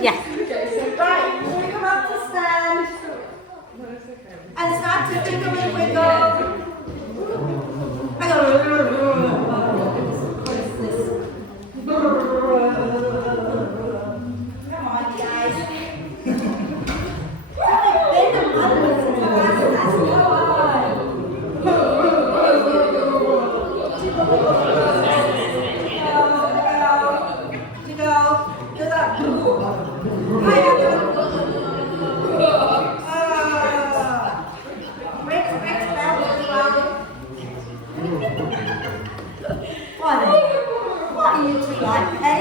Yeah. Right, so we come up to stand. And start to wiggle and wiggle. Come on, guys. What are you two like, eh?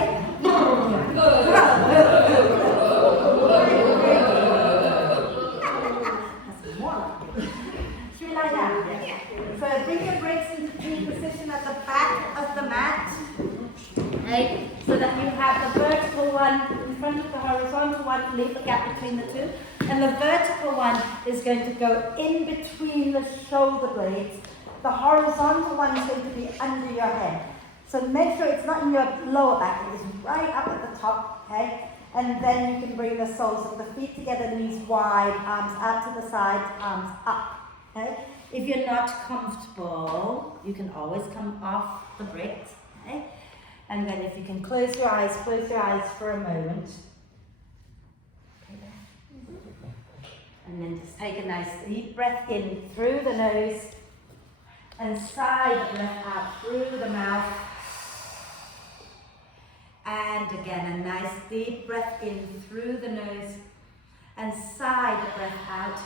Should we lie down? Yeah. So bring your bricks into tree position at the back of the mat. Okay, so that you have the vertical one in front of the horizontal one, leave a gap between the two. And the vertical one is going to go in between the shoulder blades. The horizontal one is going to be under your head. So make sure it's not in your lower back, it is right up at the top, okay? And then you can bring the soles of the feet together, knees wide, arms out to the sides, arms up, okay? If you're not comfortable, you can always come off the bricks, okay? And then if you can close your eyes for a moment. And then just take a nice deep breath in through the nose and sigh the breath out through the mouth. And again, a nice deep breath in through the nose and sigh the breath out.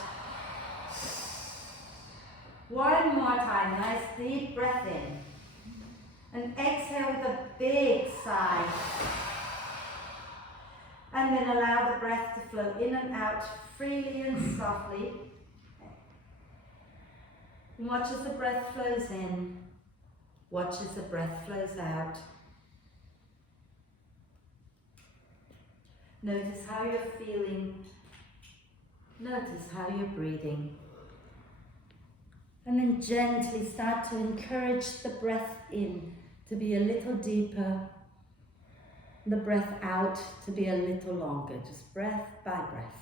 One more time, nice deep breath in. And exhale with a big sigh. And then allow the breath to flow in and out freely and softly. And watch as the breath flows in. Watch as the breath flows out. Notice how you're feeling. Notice how you're breathing. And then gently start to encourage the breath in to be a little deeper. The breath out to be a little longer, just breath by breath.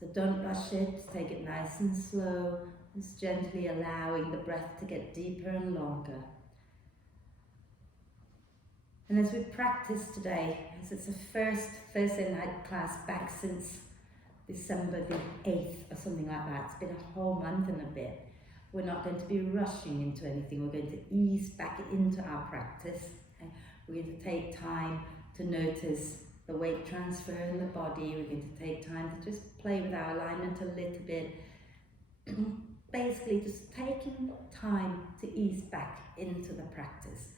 So don't rush it, take it nice and slow, just gently allowing the breath to get deeper and longer. And as we practice today, as it's the first Thursday night class back since December the 8th or something like that, it's been a whole month and a bit. We're not going to be rushing into anything, we're going to ease back into our practice. We're going to take time to notice the weight transfer in the body. We're going to take time to just play with our alignment a little bit. Basically just taking time to ease back into the practice.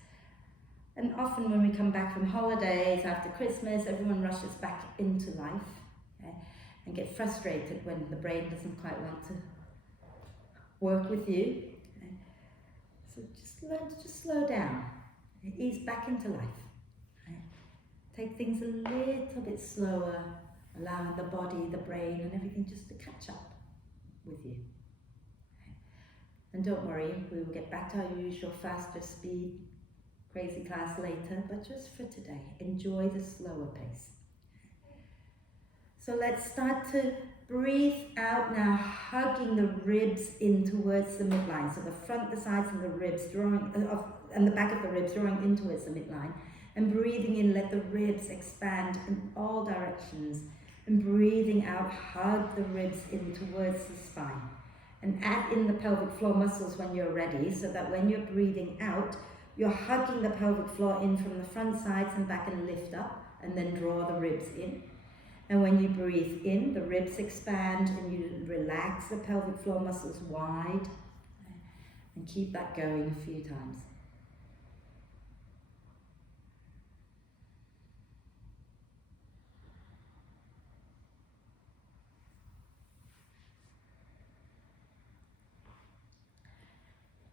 And often when we come back from holidays after Christmas, everyone rushes back into life, okay, and get frustrated when the brain doesn't quite want to work with you. Okay. So just learn to just slow down. Ease back into life. Right? Take things a little bit slower, allowing the body, the brain and everything just to catch up with you. Right? And don't worry, we will get back to our usual faster speed, crazy class later, but just for today, enjoy the slower pace. So let's start to breathe out now, hugging the ribs in towards the midline. So the front, the sides and the ribs drawing, and the back of the ribs drawing in towards the midline. And breathing in, let the ribs expand in all directions. And breathing out, hug the ribs in towards the spine. And add in the pelvic floor muscles when you're ready, so that when you're breathing out, you're hugging the pelvic floor in from the front, sides and back and lift up, and then draw the ribs in. And when you breathe in, the ribs expand and you relax the pelvic floor muscles wide. And keep that going a few times.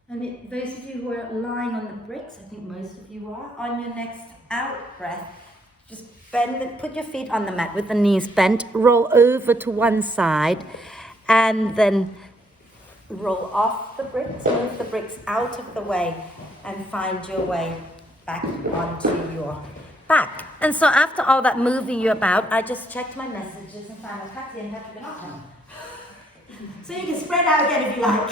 And those of you who are lying on the bricks, I think most of you are, on your next out breath, just bend it, put your feet on the mat with the knees bent, roll over to one side, and then roll off the bricks, move the bricks out of the way, and find your way back onto your back. And so after all that moving you about, I just checked my messages and found out Patty and Patrick are not coming. So you can spread out again if you like.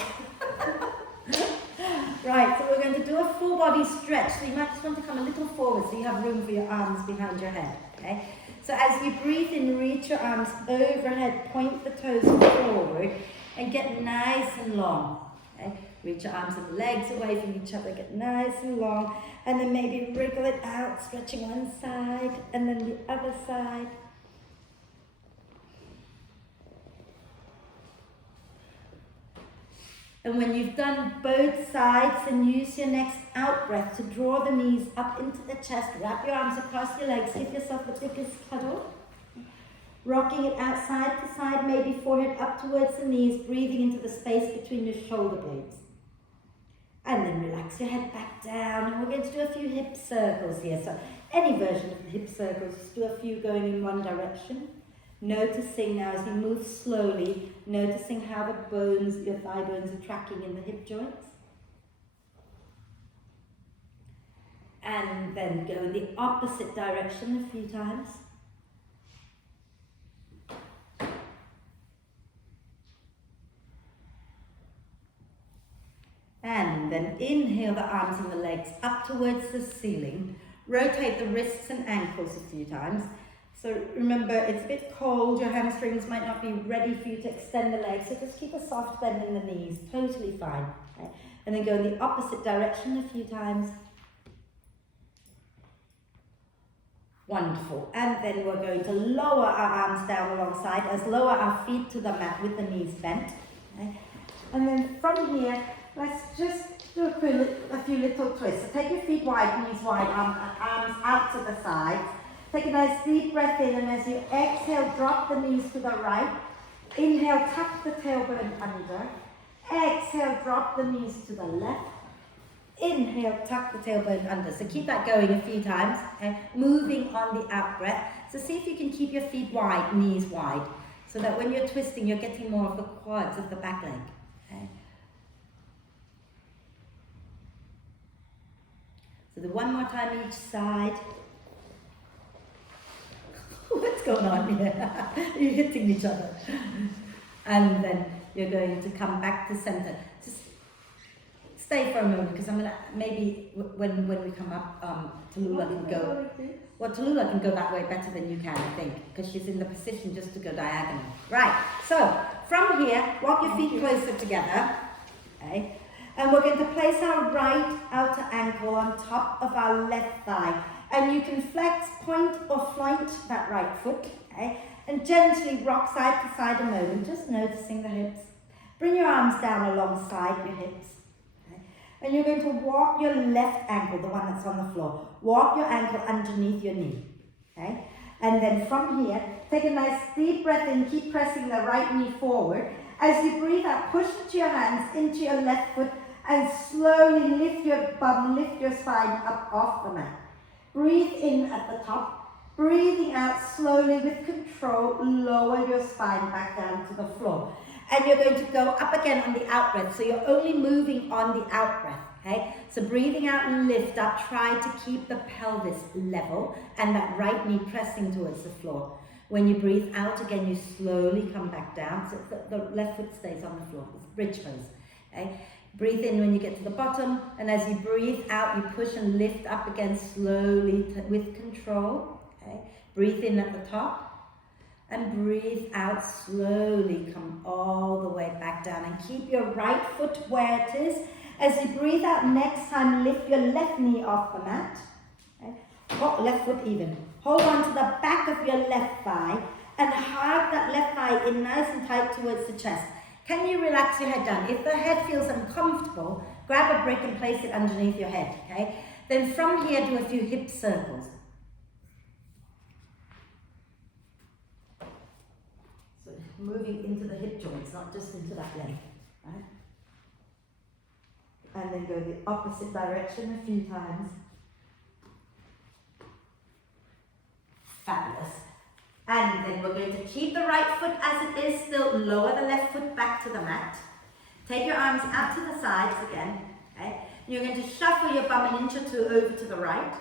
Right, so we're going to do a full body stretch. So you might just want to come a little forward so you have room for your arms behind your head. Okay? So as you breathe in, reach your arms overhead, point the toes forward, and get nice and long. Okay? Reach your arms and legs away from each other, get nice and long, and then maybe wriggle it out, stretching one side and then the other side. And when you've done both sides, then use your next out breath to draw the knees up into the chest. Wrap your arms across your legs. Give yourself the biggest cuddle. Rocking it out side to side, maybe forehead up towards the knees, breathing into the space between your shoulder blades. And then relax your head back down. And we're going to do a few hip circles here. So any version of the hip circles, just do a few going in one direction. Noticing now as you move slowly, noticing how the bones, your thigh bones are tracking in the hip joints. And then go in the opposite direction a few times. And then inhale the arms and the legs up towards the ceiling. Rotate the wrists and ankles a few times. So remember, it's a bit cold, your hamstrings might not be ready for you to extend the legs, so just keep a soft bend in the knees, totally fine. Okay? And then go in the opposite direction a few times. Wonderful. And then we're going to lower our arms down alongside us, lower our feet to the mat with the knees bent. Okay? And then from here, let's just do a few little twists. So take your feet wide, knees wide, arms out to the sides. Take a nice deep breath in, and as you exhale, drop the knees to the right. Inhale, tuck the tailbone under. Exhale, drop the knees to the left. Inhale, tuck the tailbone under. So keep that going a few times. Okay? Moving on the out breath. So see if you can keep your feet wide, knees wide, so that when you're twisting, you're getting more of the quads of the back leg. Okay? So the one more time each side. What's going on here? You're hitting each other. And then you're going to come back to center. Just stay for a moment, because I'm going to, maybe when we come up, Tallulah can go. Well, Tallulah can go that way better than you can, I think, because she's in the position just to go diagonal. Right, so from here, walk your feet closer together. Okay? And we're going to place our right outer ankle on top of our left thigh. And you can flex, point or flight that right foot, okay? And gently rock side to side a moment, just noticing the hips. Bring your arms down alongside your hips. Okay? And you're going to walk your left ankle, the one that's on the floor. Walk your ankle underneath your knee, okay? And then from here, take a nice deep breath in, keep pressing the right knee forward. As you breathe out, push into your hands, into your left foot, and slowly lift your bum, lift your spine up off the mat. Breathe in at the top, breathing out slowly with control, lower your spine back down to the floor. And you're going to go up again on the out breath, so you're only moving on the out breath, okay? So breathing out and lift up, try to keep the pelvis level and that right knee pressing towards the floor. When you breathe out again, you slowly come back down, so the left foot stays on the floor, it's bridge pose, okay? Breathe in when you get to the bottom, and as you breathe out, you push and lift up again slowly with control. Okay? Breathe in at the top, and breathe out slowly. Come all the way back down, and keep your right foot where it is. As you breathe out next time, lift your left knee off the mat. Okay? Left foot even. Hold on to the back of your left thigh, and hug that left thigh in nice and tight towards the chest. Can you relax your head down? If the head feels uncomfortable, grab a brick and place it underneath your head, okay? Then from here, do a few hip circles. So moving into the hip joints, not just into that leg, right? And then go the opposite direction a few times. Fabulous. And then we're going to keep the right foot as it is, still lower the left foot back to the mat. Take your arms out to the sides again, okay? You're going to shuffle your bum an inch or two over to the right.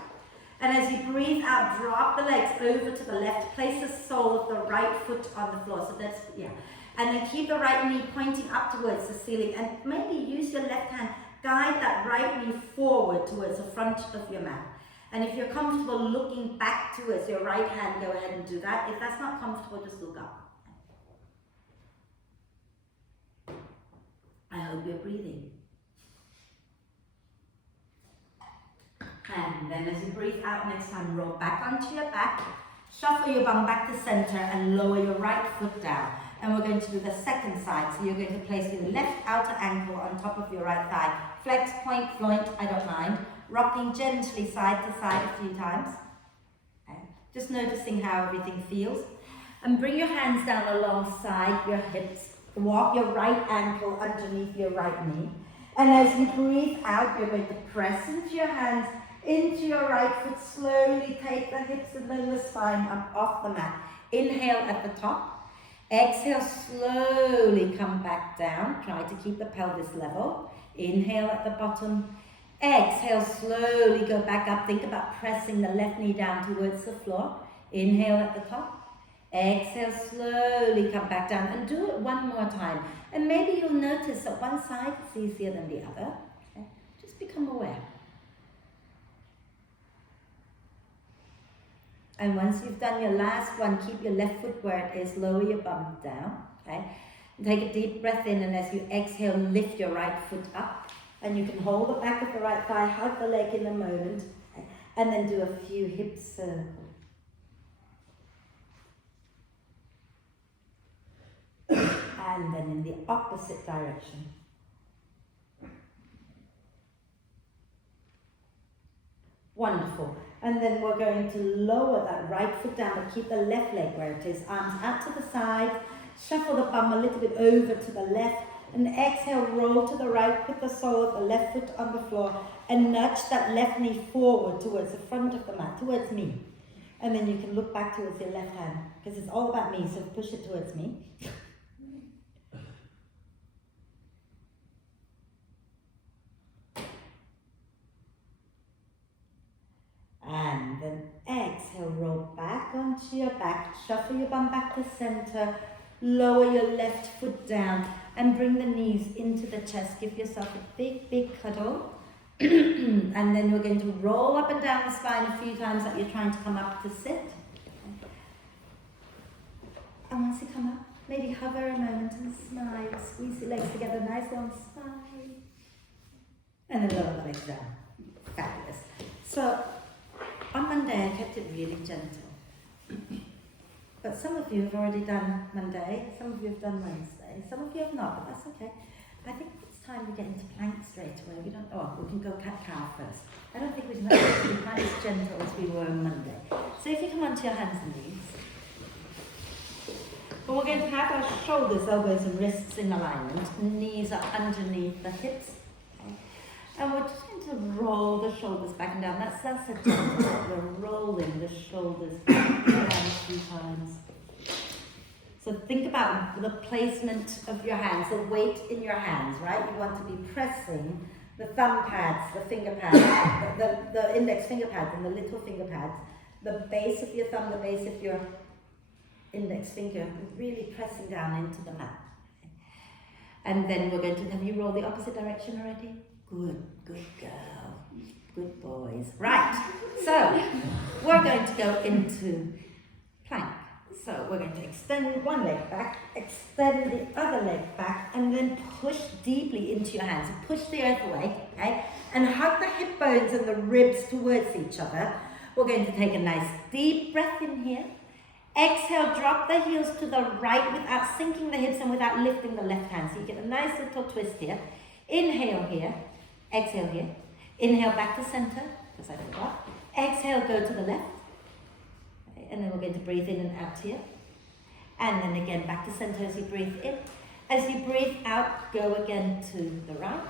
And as you breathe out, drop the legs over to the left. Place the sole of the right foot on the floor. So that's, yeah. And then keep the right knee pointing up towards the ceiling. And maybe use your left hand. Guide that right knee forward towards the front of your mat. And if you're comfortable looking back towards your right hand, go ahead and do that. If that's not comfortable, just look up. I hope you're breathing. And then as you breathe out next time, roll back onto your back, shuffle your bum back to center and lower your right foot down. And we're going to do the second side. So you're going to place your left outer ankle on top of your right thigh. Flex, point, joint, I don't mind. Rocking gently side to side a few times. Okay. Just noticing how everything feels. And bring your hands down alongside your hips. Walk your right ankle underneath your right knee. And as you breathe out, you're going to press into your hands, into your right foot. Slowly take the hips and then the spine up off the mat. Inhale at the top. Exhale, slowly come back down. Try to keep the pelvis level. Inhale at the bottom. Exhale, slowly go back up. Think about pressing the left knee down towards the floor. Inhale at the top. Exhale, slowly come back down and do it one more time. And maybe you'll notice that one side is easier than the other. Okay? Just become aware. And once you've done your last one, keep your left foot where it is, lower your bum down. Okay? Take a deep breath in, and as you exhale, lift your right foot up. And you can hold the back of the right thigh, hug the leg in a moment, okay? And then do a few hip circles. And then in the opposite direction. Wonderful. And then we're going to lower that right foot down, but keep the left leg where it is. Arms out to the side. Shuffle the bum a little bit over to the left. And exhale, roll to the right. Put the sole of the left foot on the floor. And nudge that left knee forward towards the front of the mat, towards me. And then you can look back towards your left hand. Because it's all about me, so push it towards me. And then exhale, roll back onto your back, shuffle your bum back to center, lower your left foot down and bring the knees into the chest. Give yourself a big, big cuddle. And then we're going to roll up and down the spine a few times like you're trying to come up to sit. And once you come up, maybe hover a moment and smile. Squeeze your legs together, nice long smile. And then lower the legs down. Fabulous. So, on Monday, I kept it really gentle. But some of you have already done Monday, some of you have done Wednesday, some of you have not, but that's okay. I think it's time to get into plank straight away. We can go cat-cow first. I don't think we can be quite as gentle as we were on Monday. So if you come onto your hands and knees. But we're going to have our shoulders, elbows and wrists in alignment. Knees are underneath the hips. Okay? And we're just going to roll the shoulders back and down. That's a gentle. We're rolling the shoulders back and down a few times. So think about the placement of your hands, the weight in your hands, right? You want to be pressing the thumb pads, the finger pads, the index finger pads and the little finger pads, the base of your thumb, the base of your index finger, really pressing down into the mat. And then we're going to have you roll the opposite direction already. Good girl, good boys. Right, so we're going to go into plank. So we're going to extend one leg back, extend the other leg back, and then push deeply into your hands. So push the earth away, okay? And hug the hip bones and the ribs towards each other. We're going to take a nice deep breath in here. Exhale, drop the heels to the right without sinking the hips and without lifting the left hand. So you get a nice little twist here. Inhale here, exhale here. Inhale back to center, because I forgot. Exhale, go to the left. Okay, and then we're going to breathe in and out here. And then again back to center as you breathe in. As you breathe out, go again to the right.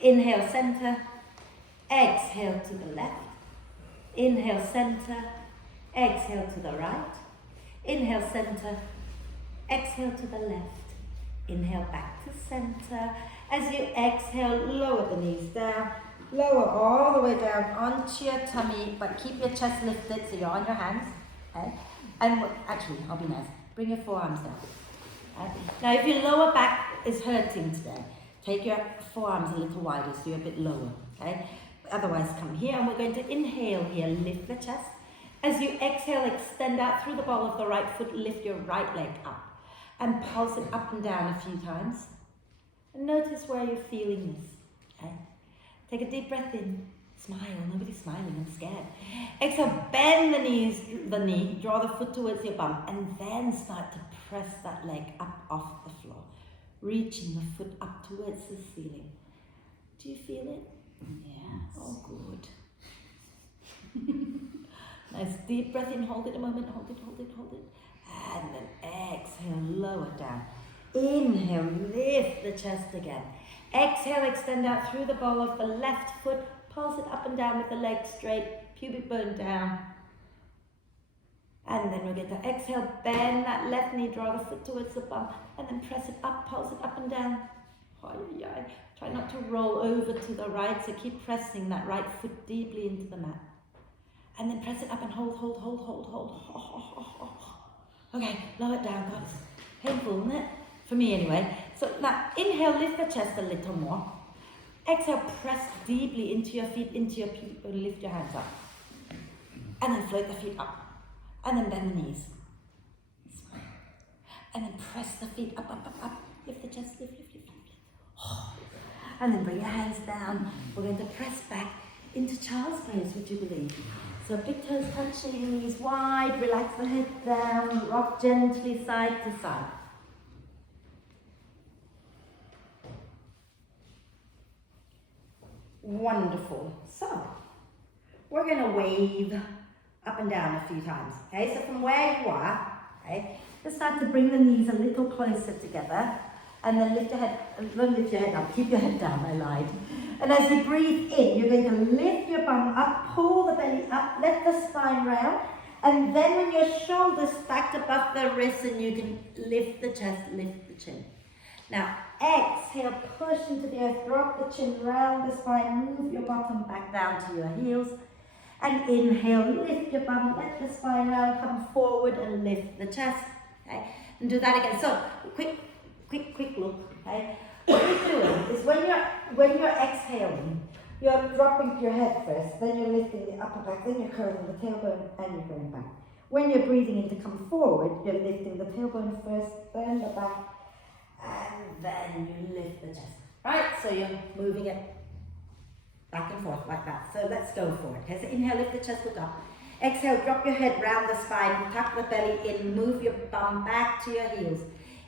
Inhale, center. Exhale to the left. Inhale, center. Exhale to the right. Inhale, center. Exhale to the left. Inhale back to center. As you exhale, lower the knees down. Lower all the way down onto your tummy, but keep your chest lifted so you're on your hands. Okay? And actually, I'll be nice. Bring your forearms down. Okay? Now, if your lower back is hurting today, take your forearms a little wider so you're a bit lower. Okay? Otherwise, come here and we're going to inhale here, lift the chest. As you exhale, extend out through the ball of the right foot, lift your right leg up and pulse it up and down a few times. And notice where you're feeling this. Okay? Take a deep breath in. Smile. Nobody's smiling. I'm scared. Exhale. Bend the knee. Draw the foot towards your bum. And then start to press that leg up off the floor. Reaching the foot up towards the ceiling. Do you feel it? Yes. Oh, good. Nice deep breath in. Hold it a moment. Hold it. And then exhale. Lower down. Inhale. Lift the chest again. Exhale, extend out through the ball of the left foot, pulse it up and down with the leg straight, pubic bone down. And then we're going to exhale, bend that left knee, draw the foot towards the bum, and then press it up, pulse it up and down. Try not to roll over to the right, so keep pressing that right foot deeply into the mat. And then press it up and hold. Okay, lower it down, guys. Painful, isn't it? For me anyway. So now inhale, lift the chest a little more. Exhale, press deeply into your feet, into your pubic bone, lift your hands up. And then float the feet up. And then bend the knees. Smile. And then press the feet up. Lift the chest, lift. And then bring your hands down. We're going to press back into child's pose, would you believe? So big toes touching, knees wide, relax the head down, rock gently side to side. Wonderful. So, we're going to wave up and down a few times. Okay, so from where you are, okay, just start to bring the knees a little closer together. And then lift your head, don't lift your head up, keep your head down, I lied. And as you breathe in, you're going to lift your bum up, pull the belly up, let the spine round. And then when your shoulders stacked above the wrists and you can lift the chest, lift the chin. Now, exhale, push into the earth, drop the chin round the spine, move your bottom back down to your heels. And inhale, lift your bum, let the spine round, come forward and lift the chest. Okay? And do that again. So, quick look. Okay? What you're doing is when you're exhaling, you're dropping your head first, then you're lifting the upper back, then you're curling the tailbone and you're going back. When you're breathing in to come forward, you're lifting the tailbone first, then the back, and then you lift the chest. Right? So you're moving it back and forth like that. So let's go for it. Okay? So inhale, lift the chest, look up. Exhale, drop your head round the spine, tuck the belly in, move your bum back to your heels.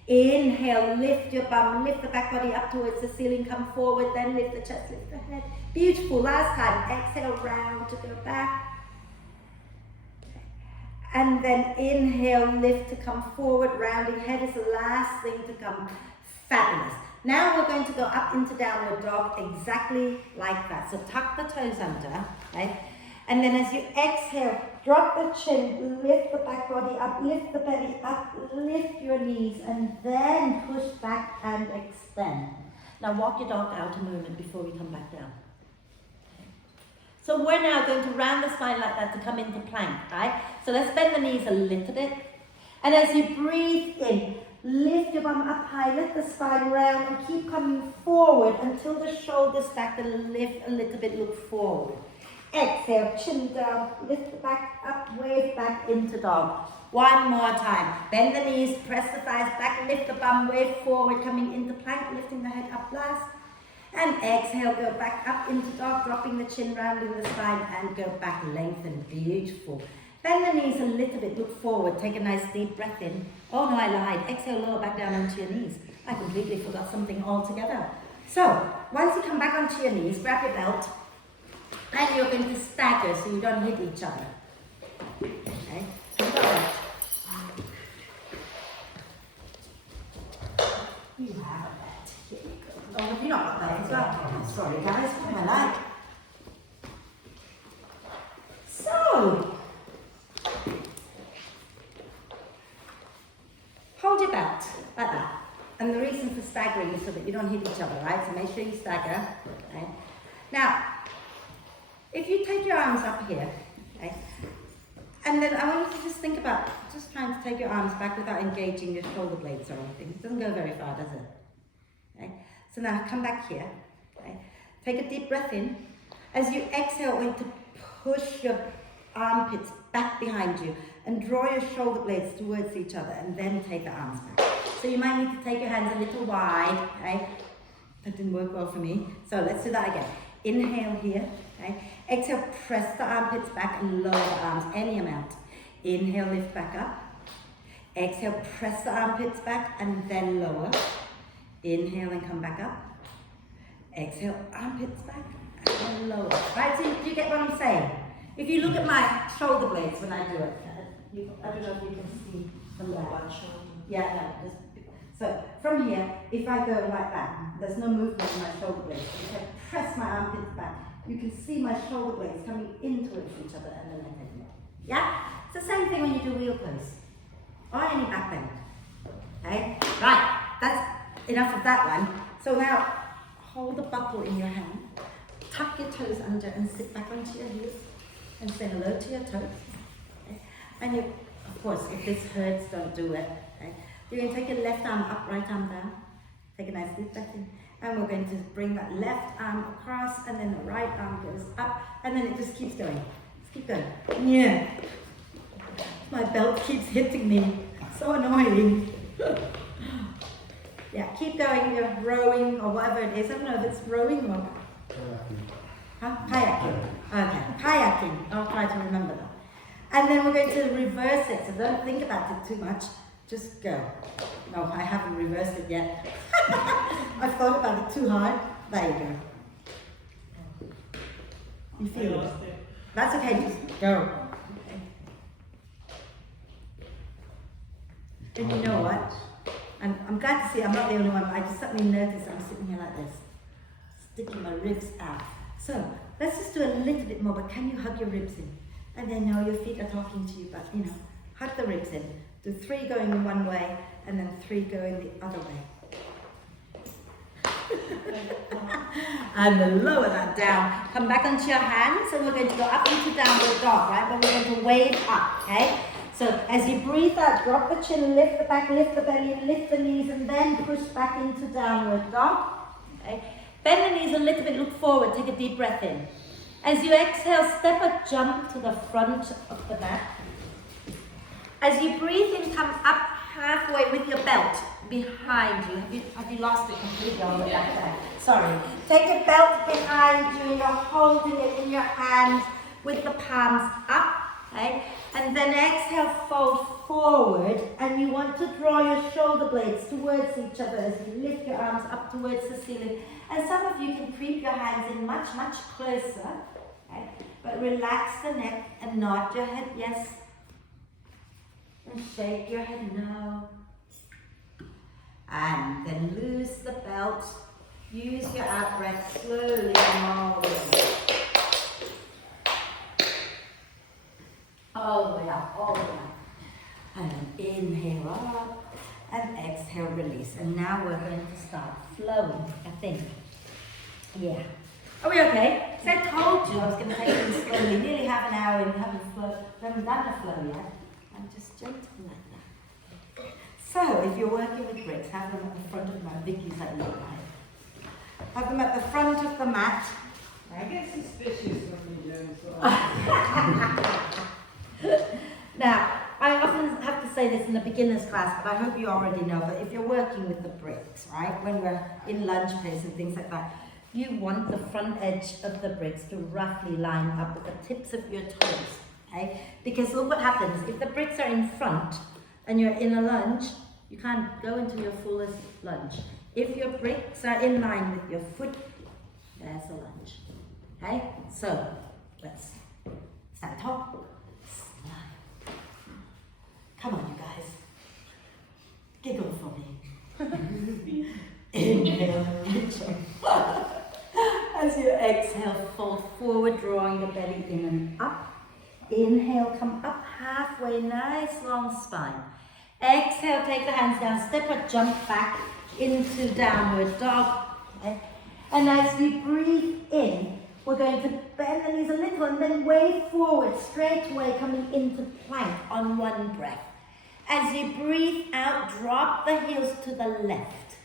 Inhale, lift your bum, lift the back body up towards the ceiling, come forward, then lift the chest, lift the head. Beautiful. Last time, exhale round to go back. And then inhale, lift to come forward, rounding head is the last thing to come. Fabulous. Now we're going to go up into downward dog exactly like that. So tuck the toes under, right? And then as you exhale, drop the chin, lift the back body up, lift the belly up, lift your knees, and then push back and extend. Now walk your dog out a moment before we come back down. Okay. So we're now going to round the spine like that to come into plank, right? So let's bend the knees a little bit. And as you breathe in, lift your bum up high, let the spine round, and keep coming forward until the shoulders stack and lift a little bit, look forward. Exhale, chin down, lift the back up, wave back into dog. One more time. Bend the knees, press the thighs back, lift the bum, wave forward, coming into plank, lifting the head up last. And exhale, go back up into dog, dropping the chin, rounding the spine, and go back, lengthen. Beautiful. Bend the knees a little bit, look forward, take a nice deep breath in. Oh no, I lied. Exhale, lower back down onto your knees. I completely forgot something altogether. So, once you come back onto your knees, grab your belt. And you're going to stagger so you don't hit each other. Okay? You got it. You have that. Here you go. Oh, have you not got that as well? Sorry guys, my life. So, hold your belt like that. And the reason for staggering is so that you don't hit each other, right? So make sure you stagger. Okay? Now, if you take your arms up here, okay, and then I want you to just think about just trying to take your arms back without engaging your shoulder blades or anything. It doesn't go very far, does it? Okay. So now come back here. Okay. Take a deep breath in. As you exhale, I want you to push your armpits back behind you and draw your shoulder blades towards each other and then take the arms back. So you might need to take your hands a little wide. Okay. That didn't work well for me. So let's do that again. Inhale here. Okay. Exhale, press the armpits back and lower the arms any amount. Inhale, lift back up. Exhale, press the armpits back and then lower. Inhale and come back up. Exhale, armpits back and lower. Right, so do you get what I'm saying? If you look at my shoulder blades when I do it, I don't know if you can see from there. One shoulder. Yeah, no, so from here, if I go like that, there's no movement in my shoulder blades. If I press my armpits back, you can see my shoulder blades coming in towards each other and then I take them up. Yeah? It's the same thing when you do wheel pose or any back bend. Okay? Right, that's enough of that one. So now, hold the buckle in your hand, tuck your toes under and sit back onto your heels and say hello to your toes. Okay? And you, of course, if this hurts, don't do it. Okay? You're going to take your left arm up, right arm down. Take a nice deep breath in. And we're going to bring that left arm across and then the right arm goes up and then it just keeps going. Just keep going. Yeah. My belt keeps hitting me. So annoying. Yeah, keep going. You're rowing or whatever it is. I don't know if it's rowing or huh? Kayaking. Okay, kayaking. I'll try to remember that. And then we're going to reverse it. So don't think about it too much. Just go. No, I haven't reversed it yet. I've thought about it too hard. There you go. You feel it? That's okay, just go. And you know what? I'm glad to see I'm not the only one, but I just suddenly noticed I'm sitting here like this, sticking my ribs out. So let's just do a little bit more, but can you hug your ribs in? And then know your feet are talking to you, but you know, hug the ribs in. Do 3 going in one way, and then 3 going the other way. And then lower that down. Come back onto your hands, and we're going to go up into downward dog, right? But we're going to wave up, okay? So as you breathe out, drop the chin, lift the back, lift the belly, lift the knees, and then push back into downward dog. Okay? Bend the knees a little bit, look forward, take a deep breath in. As you exhale, step or jump to the front of the mat. As you breathe in, come up halfway with your belt behind you. Have you lost it completely on the back there? Sorry. Take your belt behind you and you're holding it in your hands with the palms up. Okay? And then exhale, fold forward, and you want to draw your shoulder blades towards each other as you lift your arms up towards the ceiling. And some of you can creep your hands in much, much closer. Okay? But relax the neck and nod your head yes. And shake your head no. And then loose the belt. Use your out breath slowly and all the way. All the way up, all the way up. And then inhale up and exhale, release. And now we're going to start flowing, I think. Yeah. Are we okay? So I told you I was going to take it slowly. Nearly half an hour and we haven't done the flow yet. I'm just gentle like that. So if you're working with bricks, have them at the front of the mat. Vicky's like, look right. Have them at the front of the mat. I get suspicious when you do so. Now, I often have to say this in the beginner's class, but I hope you already know, but if you're working with the bricks, right, when we're in lunge pace and things like that, you want the front edge of the bricks to roughly line up with the tips of your toes, okay? Because look what happens, if the bricks are in front and you're in a lunge, you can't go into your fullest lunge. If your bricks are in line with your foot, there's a lunge, okay? So, let's stand tall. Come on, you guys. Giggle for me. Inhale, reach up. As you exhale, fold forward, drawing the belly in and up. Inhale, come up halfway, nice long spine. Exhale, take the hands down, step or jump back into downward dog. Okay? And as you breathe in, We're going to bend the knees a little and then wave forward, straight away, coming into plank on one breath. As you breathe out, drop the heels to the left.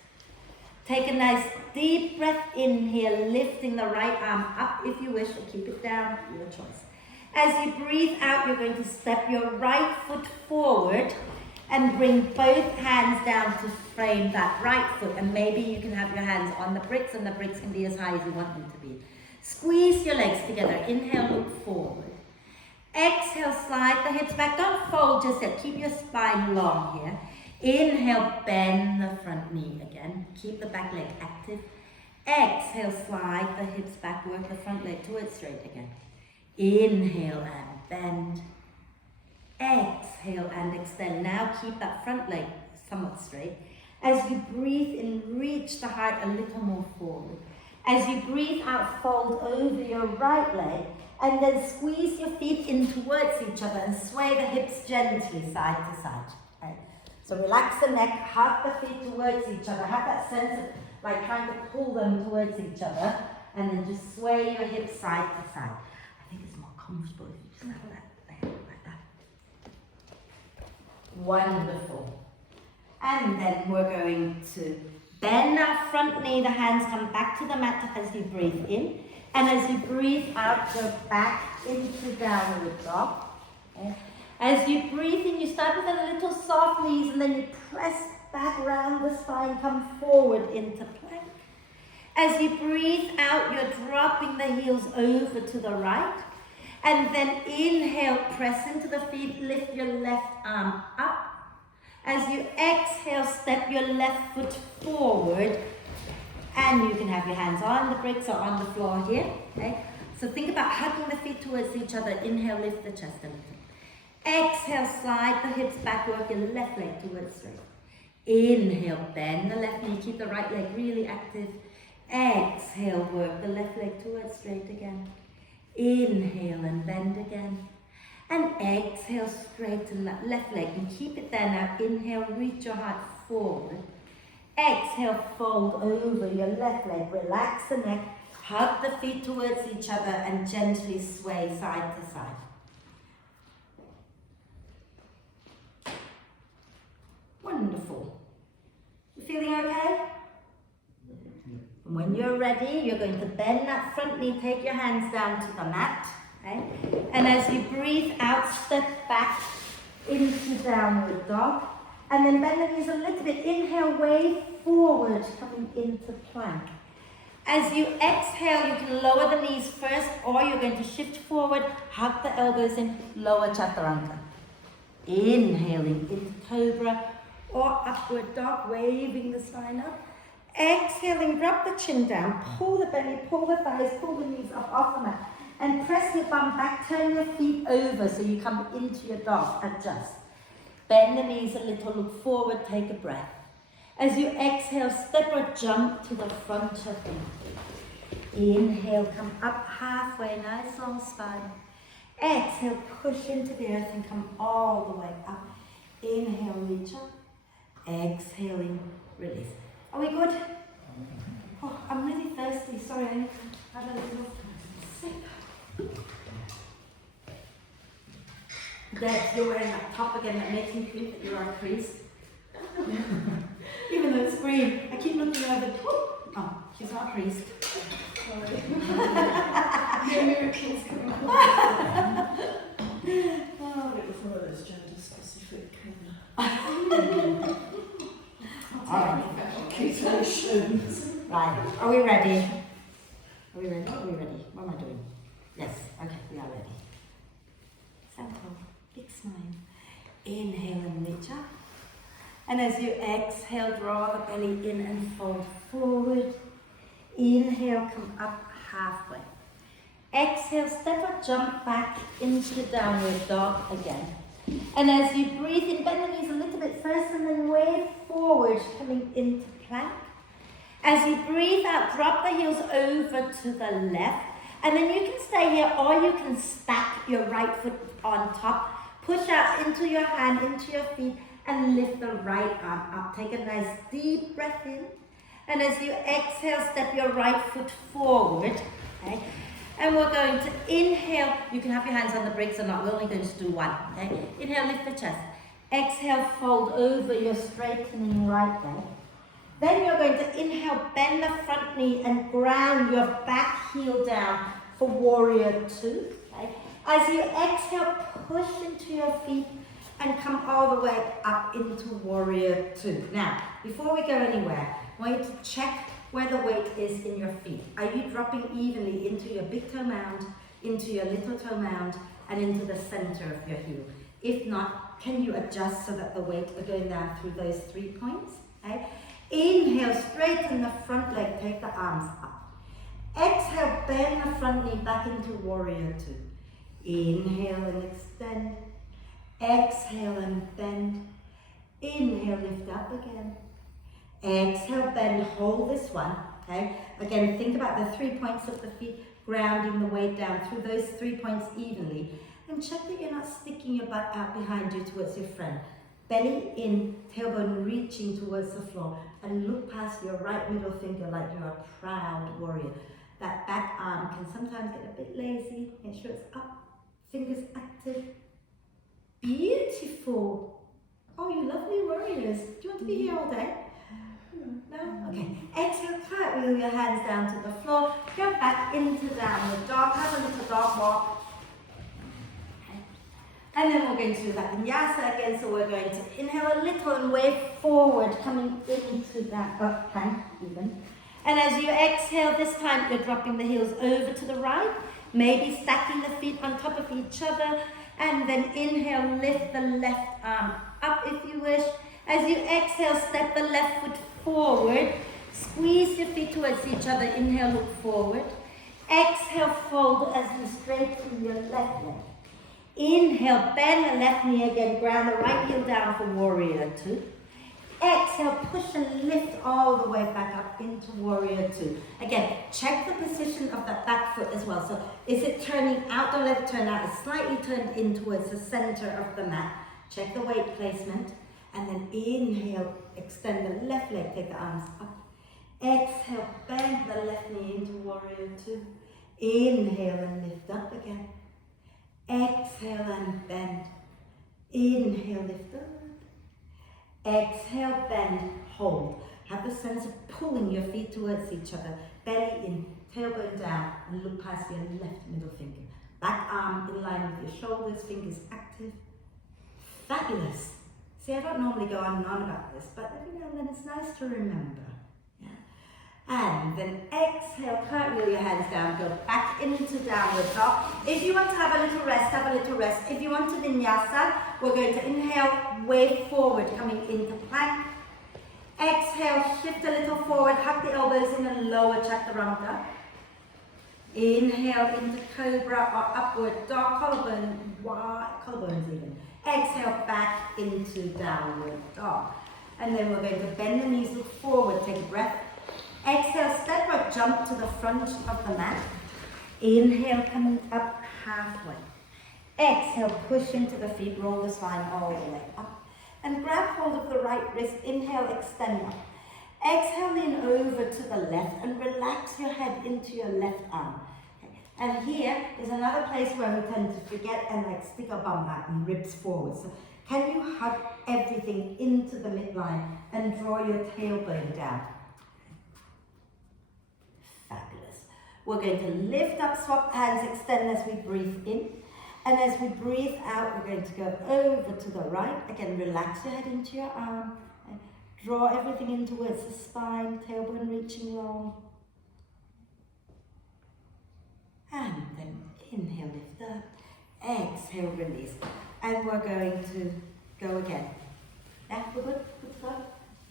Take a nice deep breath in here, lifting the right arm up if you wish, or keep it down, your choice. As you breathe out, you're going to step your right foot forward and bring both hands down to frame that right foot. And maybe you can have your hands on the bricks, and the bricks can be as high as you want them to be. Squeeze your legs together. Inhale, look forward. Exhale, slide the hips back. Don't fold just yet. Keep your spine long here. Inhale, bend the front knee again. Keep the back leg active. Exhale, slide the hips back. Work the front leg towards straight again. Inhale and bend. Exhale and extend. Now keep that front leg somewhat straight. As you breathe in, reach the heart a little more forward. As you breathe out, fold over your right leg and then squeeze your feet in towards each other and sway the hips gently side to side. Right. So relax the neck, hug the feet towards each other. Have that sense of like trying to pull them towards each other, and then just sway your hips side to side. I think it's more comfortable if you just have that there, like that. Wonderful. And then we're going to bend our front knee, the hands come back to the mat as you breathe in. And as you breathe out, go back into downward dog. Okay. As you breathe in, you start with a little soft knees and then you press back around the spine, come forward into plank. As you breathe out, you're dropping the heels over to the right. And then inhale, press into the feet, lift your left arm up. As you exhale, step your left foot forward, and you can have your hands on the bricks or on the floor here. Okay? So think about hugging the feet towards each other. Inhale, lift the chest a little. Exhale, slide the hips back, work your left leg towards straight. Inhale, bend the left knee, keep the right leg really active. Exhale, work the left leg towards straight again. Inhale and bend again. And exhale, straighten that left leg and keep it there now. Inhale, reach your heart forward. Exhale, fold over your left leg. Relax the neck, hug the feet towards each other and gently sway side to side. Wonderful. You feeling okay? And when you're ready, you're going to bend that front knee, take your hands down to the mat. Okay? And as you breathe out, step back into downward dog. And then bend the knees a little bit. Inhale, wave forward, coming into plank. As you exhale, you can lower the knees first, or you're going to shift forward, hug the elbows in, lower chaturanga. Inhaling into cobra or upward dog, waving the spine up. Exhaling, drop the chin down, pull the belly, pull the thighs, pull the knees up off the mat. And press your bum back, turn your feet over so you come into your dog, adjust. Bend the knees a little, look forward, take a breath. As you exhale, step or jump to the front of you. Inhale, come up halfway, nice long spine. Exhale, push into the earth and come all the way up. Inhale, reach up. Exhaling, release. Are we good? Oh, I'm really thirsty, sorry, I need to have a little sip. Dad, you're wearing that top again that makes me think that you're a priest. Even though it's green, I keep looking over. Oh, she's not a priest. Sorry. Your miracles coming up. Oh, it was one of those gender specific. Alright. Right, are we ready? Are we ready? Are we ready? What am I doing? Yes, okay, we are ready. Simple, big smile. Inhale and reach up. And as you exhale, draw the belly in and fold forward. Inhale, come up halfway. Exhale, step or jump back into downward dog again. And as you breathe in, bend the knees a little bit first and then wave forward, coming into plank. As you breathe out, drop the heels over to the left. And then you can stay here or you can stack your right foot on top. Push out into your hand, into your feet, and lift the right arm up. Take a nice deep breath in. And as you exhale, step your right foot forward. Okay? And we're going to inhale. You can have your hands on the bricks or not. We're only going to do one. Okay? Inhale, lift the chest. Exhale, fold over your straightening right leg. Then you're going to inhale, bend the front knee and ground your back heel down for warrior two. Okay? As you exhale, push into your feet and come all the way up into warrior two. Now, before we go anywhere, I want you to check where the weight is in your feet. Are you dropping evenly into your big toe mound, into your little toe mound, and into the center of your heel? If not, can you adjust so that the weight are going down through those 3 points? Okay? Inhale, straighten the front leg, take the arms up. Exhale, bend the front knee back into warrior two. Inhale and extend. Exhale and bend. Inhale, lift up again. Exhale, bend, hold this one. Okay? Again, think about the 3 points of the feet, grounding the weight down through those 3 points evenly. And check that you're not sticking your butt out behind you towards your friend. Belly in, tailbone reaching towards the floor. And look past your right middle finger like you're a proud warrior. That back arm can sometimes get a bit lazy. Make sure it's up, fingers active. Beautiful. Oh, you lovely warriors. Do you want to be here all day? No? Okay. Exhale, cartwheel your hands down to the floor. Go back into downward dog. Have a little dog walk. And then we're going to do that vinyasa again. So we're going to inhale a little and wave forward, coming into that up plank even. And as you exhale, this time you're dropping the heels over to the right, maybe stacking the feet on top of each other. And then inhale, lift the left arm up if you wish. As you exhale, step the left foot forward. Squeeze your feet towards each other. Inhale, look forward. Exhale, fold as you straighten your left leg. Inhale, bend the left knee again. Ground the right heel down for warrior two. Exhale, push and lift all the way back up into warrior two. Again, check the position of that back foot as well. So is it turning out? Don't let it turn out. It's slightly turned in towards the center of the mat. Check the weight placement. And then inhale, extend the left leg, take the arms up. Exhale, bend the left knee into warrior two. Inhale and lift up again. Exhale and bend. Inhale, lift up. Exhale, bend, hold. Have the sense of pulling your feet towards each other. Belly in, tailbone down, and look past your left middle finger. Back arm in line with your shoulders, fingers active. Fabulous. See, I don't normally go on and on about this, but every now and then it's nice to remember. Yeah. And then exhale, cartwheel your hands down, go back into downward dog. If you want to have a little rest, have a little rest. If you want to vinyasa, we're going to inhale, wave forward, coming into plank. Exhale, shift a little forward, hug the elbows in and lower chaturanga. Inhale into cobra or upward dog, collarbone wide, collarbones even. Exhale, back into downward dog. And then we're going to bend the knees, look forward, take a breath. Exhale, step or jump to the front of the mat. Inhale, coming up halfway. Exhale, push into the feet, roll the spine all the way up. And grab hold of the right wrist. Inhale, extend up. Exhale, lean over to the left and relax your head into your left arm. Okay. And here is another place where we tend to forget and like stick our bum back and ribs forward. So can you hug everything into the midline and draw your tailbone down? Fabulous. We're going to lift up, swap hands, extend as we breathe in. And as we breathe out, we're going to go over to the right. Again, relax your head into your arm. And draw everything in towards the spine, tailbone reaching long. And then inhale, lift up. Exhale, release. And we're going to go again. Yeah, we're good? Good to go?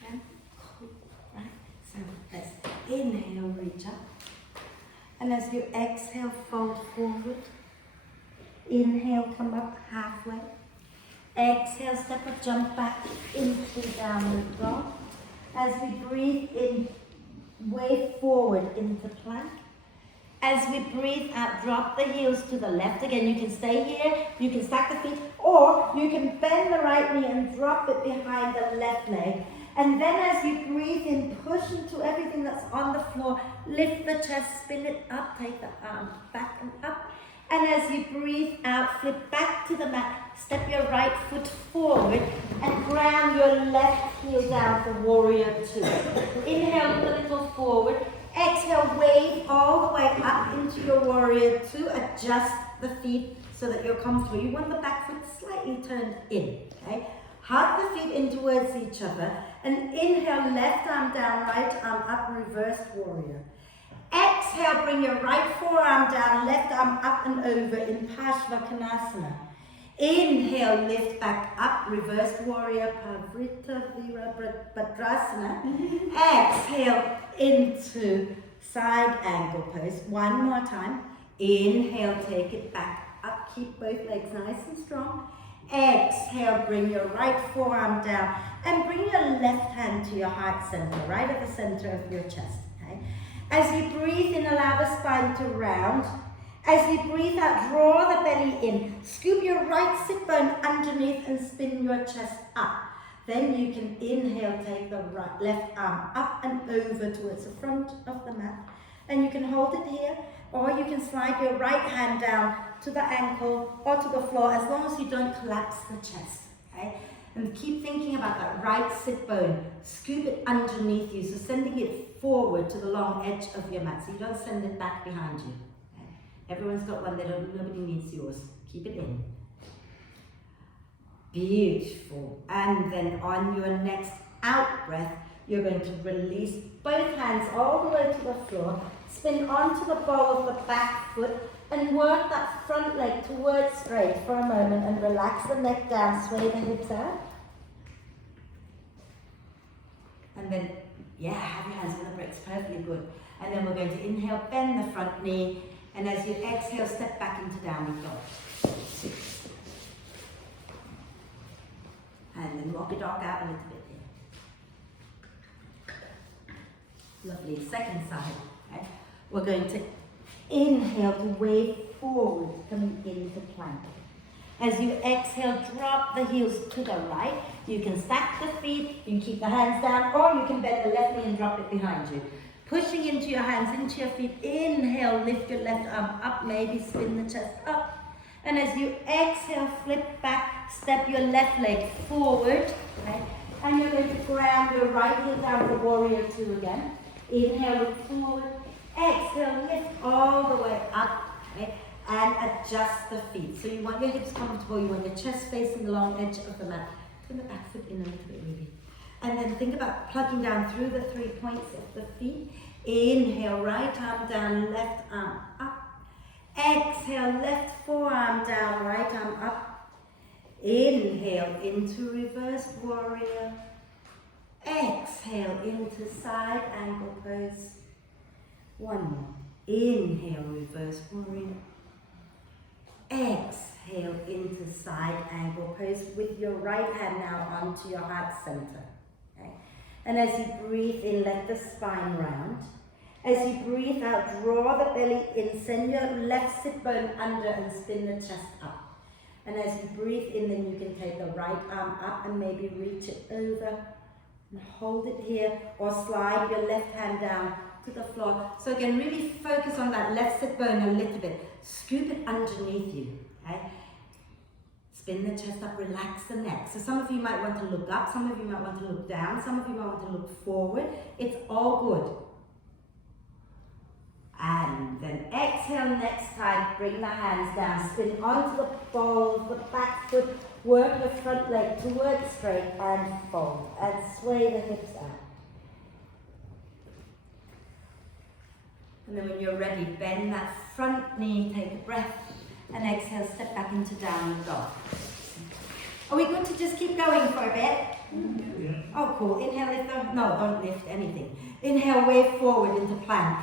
Yeah? Cool. Right? So let's inhale, reach up. And as you exhale, fold forward. Inhale, come up halfway. Exhale, step or jump back into downward dog. As we breathe in, wave forward into plank. As we breathe out, drop the heels to the left. Again, you can stay here, you can stack the feet, or you can bend the right knee and drop it behind the left leg. And then as you breathe in, push into everything that's on the floor. Lift the chest, spin it up, take the arms back and up. And as you breathe out, flip back to the mat, step your right foot forward and ground your left heel down for warrior two. Inhale, look a little forward. Exhale, wave all the way up into your warrior two. Adjust the feet so that you're comfortable. You want the back foot slightly turned in, okay? Hug the feet in towards each other and inhale, left arm down, right arm up, reversed warrior. Exhale, bring your right forearm down, left arm up and over in Parsvakonasana. Inhale, lift back up, reversed warrior, Pavrita Virabhadrasana. Exhale into side angle pose. One more time. Inhale, take it back up, keep both legs nice and strong. Exhale, bring your right forearm down and bring your left hand to your heart center, right at the center of your chest. Okay? As you breathe in, allow the spine to round. As you breathe out, draw the belly in. Scoop your right sit bone underneath and spin your chest up. Then you can inhale, take the left arm up and over towards the front of the mat. And you can hold it here, or you can slide your right hand down to the ankle or to the floor, as long as you don't collapse the chest. Okay? And keep thinking about that right sit bone. Scoop it underneath you, so sending it forward to the long edge of your mat, so you don't send it back behind you. Okay? Everyone's got one, nobody needs yours. Keep it in. Beautiful. And then on your next out breath, you're going to release both hands all the way to the floor, spin onto the ball of the back foot, and work that front leg towards straight for a moment and relax the neck down, sway the hips out. And then, yeah, have your hands on the bricks, perfectly good. And then we're going to inhale, bend the front knee, and as you exhale, step back into downward dog. And then walk your dog out a little bit here. Lovely, second side. Okay. We're going to inhale to wave forward, coming into plank. As you exhale, drop the heels to the right. You can stack the feet, you can keep the hands down, or you can bend the left knee and drop it behind you. Pushing into your hands, into your feet. Inhale, lift your left arm up, maybe spin the chest up. And as you exhale, flip back, step your left leg forward. Okay? And you're going to ground your right heel down for warrior two again. Inhale, look forward. Exhale, lift all the way up, okay? And adjust the feet. So you want your hips comfortable, you want your chest facing the long edge of the mat. Turn the back foot in a little bit, maybe. And then think about plugging down through the 3 points of the feet. Inhale, right arm down, left arm up. Exhale, left forearm down, right arm up. Inhale into reverse warrior. Exhale into side angle pose. One more. Inhale, reverse warrior. Exhale into side angle pose with your right hand now onto your heart center. Okay? And as you breathe in, let the spine round. As you breathe out, draw the belly in, send your left sit bone under and spin the chest up. And as you breathe in, then you can take the right arm up and maybe reach it over and hold it here, or slide your left hand down to the floor. So again, really focus on that left sit bone a little bit. Scoop it underneath you, okay? Spin the chest up, relax the neck. So some of you might want to look up, some of you might want to look down, some of you might want to look forward. It's all good. And then exhale next time, bring the hands down, spin onto the ball of the back foot, work the front leg towards straight and fold, and sway the hips out. And then when you're ready, bend that front knee, take a breath, and exhale, step back into downward dog. Are we good to just keep going for a bit? Yeah. Oh, cool. Inhale, lift the, no, don't lift anything. Inhale, wave forward into plank.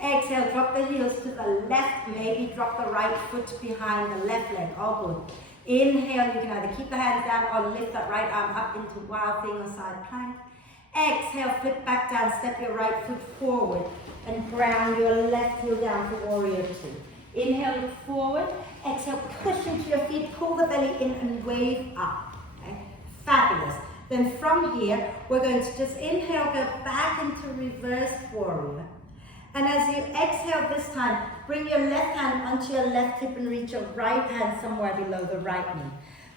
Exhale, drop the heels to the left, maybe drop the right foot behind the left leg, all good. Inhale, you can either keep the hands down or lift that right arm up into wild thing or side plank. Exhale, flip back down, step your right foot forward and ground your left heel down for warrior two. Inhale, look forward. Exhale, push into your feet, pull the belly in and wave up. Okay? Fabulous. Then from here, we're going to just inhale, go back into reverse warrior. And as you exhale this time, bring your left hand onto your left hip and reach your right hand somewhere below the right knee.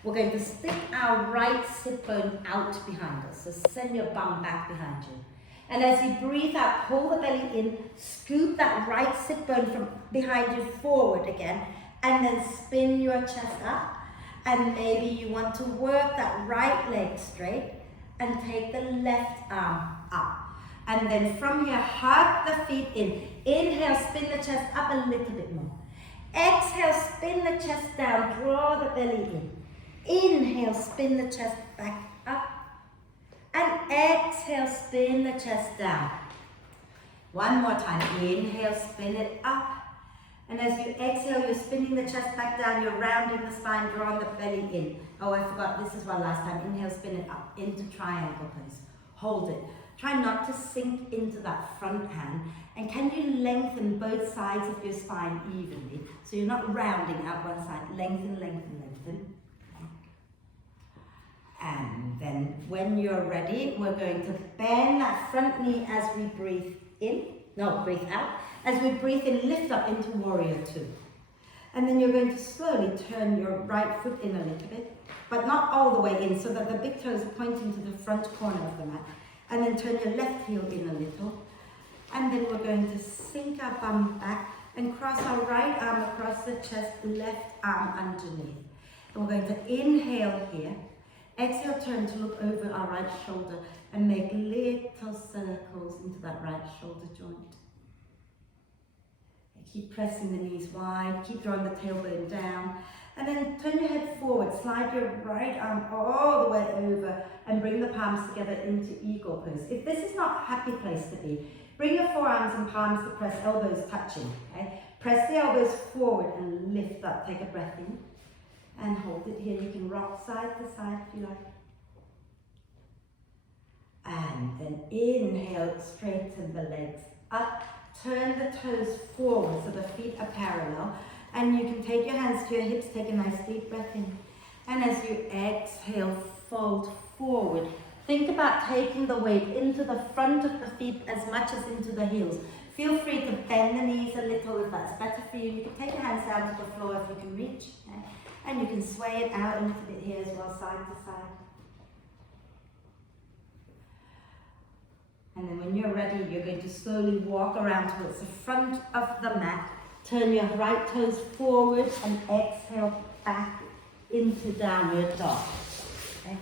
We're going to stick our right sit bone out behind us. So send your bum back behind you. And as you breathe out, pull the belly in, scoop that right sit bone from behind you forward again, and then spin your chest up. And maybe you want to work that right leg straight and take the left arm up. And then from here, hug the feet in. Inhale, spin the chest up a little bit more. Exhale, spin the chest down, draw the belly in. Inhale, spin the chest back up. And exhale, spin the chest down. One more time. Inhale, spin it up. And as you exhale, you're spinning the chest back down, you're rounding the spine, drawing the belly in. Oh, I forgot, this is one last time. Inhale, spin it up into triangle pose. Hold it. Try not to sink into that front hand. And can you lengthen both sides of your spine evenly? So you're not rounding out one side. Lengthen, lengthen, lengthen. And then when you're ready, we're going to bend that front knee as we breathe in. No, breathe out. As we breathe in, lift up into warrior two. And then you're going to slowly turn your right foot in a little bit, but not all the way in, so that the big toe is pointing to the front corner of the mat. And then turn your left heel in a little. And then we're going to sink our bum back and cross our right arm across the chest, left arm underneath. And we're going to inhale here. Exhale, turn to look over our right shoulder and make little circles into that right shoulder joint. Keep pressing the knees wide, keep drawing the tailbone down, and then turn your head forward, slide your right arm all the way over and bring the palms together into eagle pose. If this is not a happy place to be, bring your forearms and palms to press, elbows touching. Okay? Press the elbows forward and lift up. Take a breath in and hold it here. You can rock side to side if you like. And then inhale, straighten the legs up. Turn the toes forward so the feet are parallel. And you can take your hands to your hips, take a nice deep breath in. And as you exhale, fold forward. Think about taking the weight into the front of the feet as much as into the heels. Feel free to bend the knees a little if that's better for you. You can take your hands down to the floor if you can reach. Okay? And you can sway it out a little bit here as well, side to side. And then when you're ready, you're going to slowly walk around towards the front of the mat. Turn your right toes forward and exhale back into downward dog. Okay.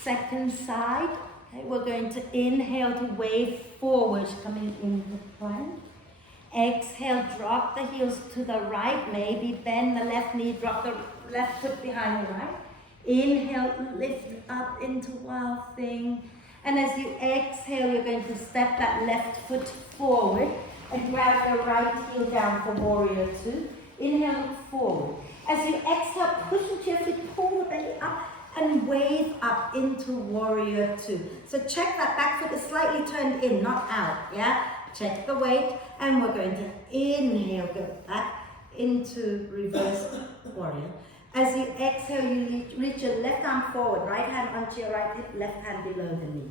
Second side, okay, we're going to inhale to wave forward, coming into plank. Exhale, drop the heels to the right, maybe bend the left knee, drop the left foot behind the right. Inhale, lift up into wild thing. And as you exhale, you're going to step that left foot forward and grab your right heel down for warrior two. Inhale, look forward. As you exhale, push into your feet, pull the belly up and wave up into warrior two. So check that back foot is slightly turned in, not out, yeah? Check the weight, and we're going to inhale, go back into reverse warrior. As you exhale, you reach your left arm forward, right hand onto your right hip, left hand below the knee.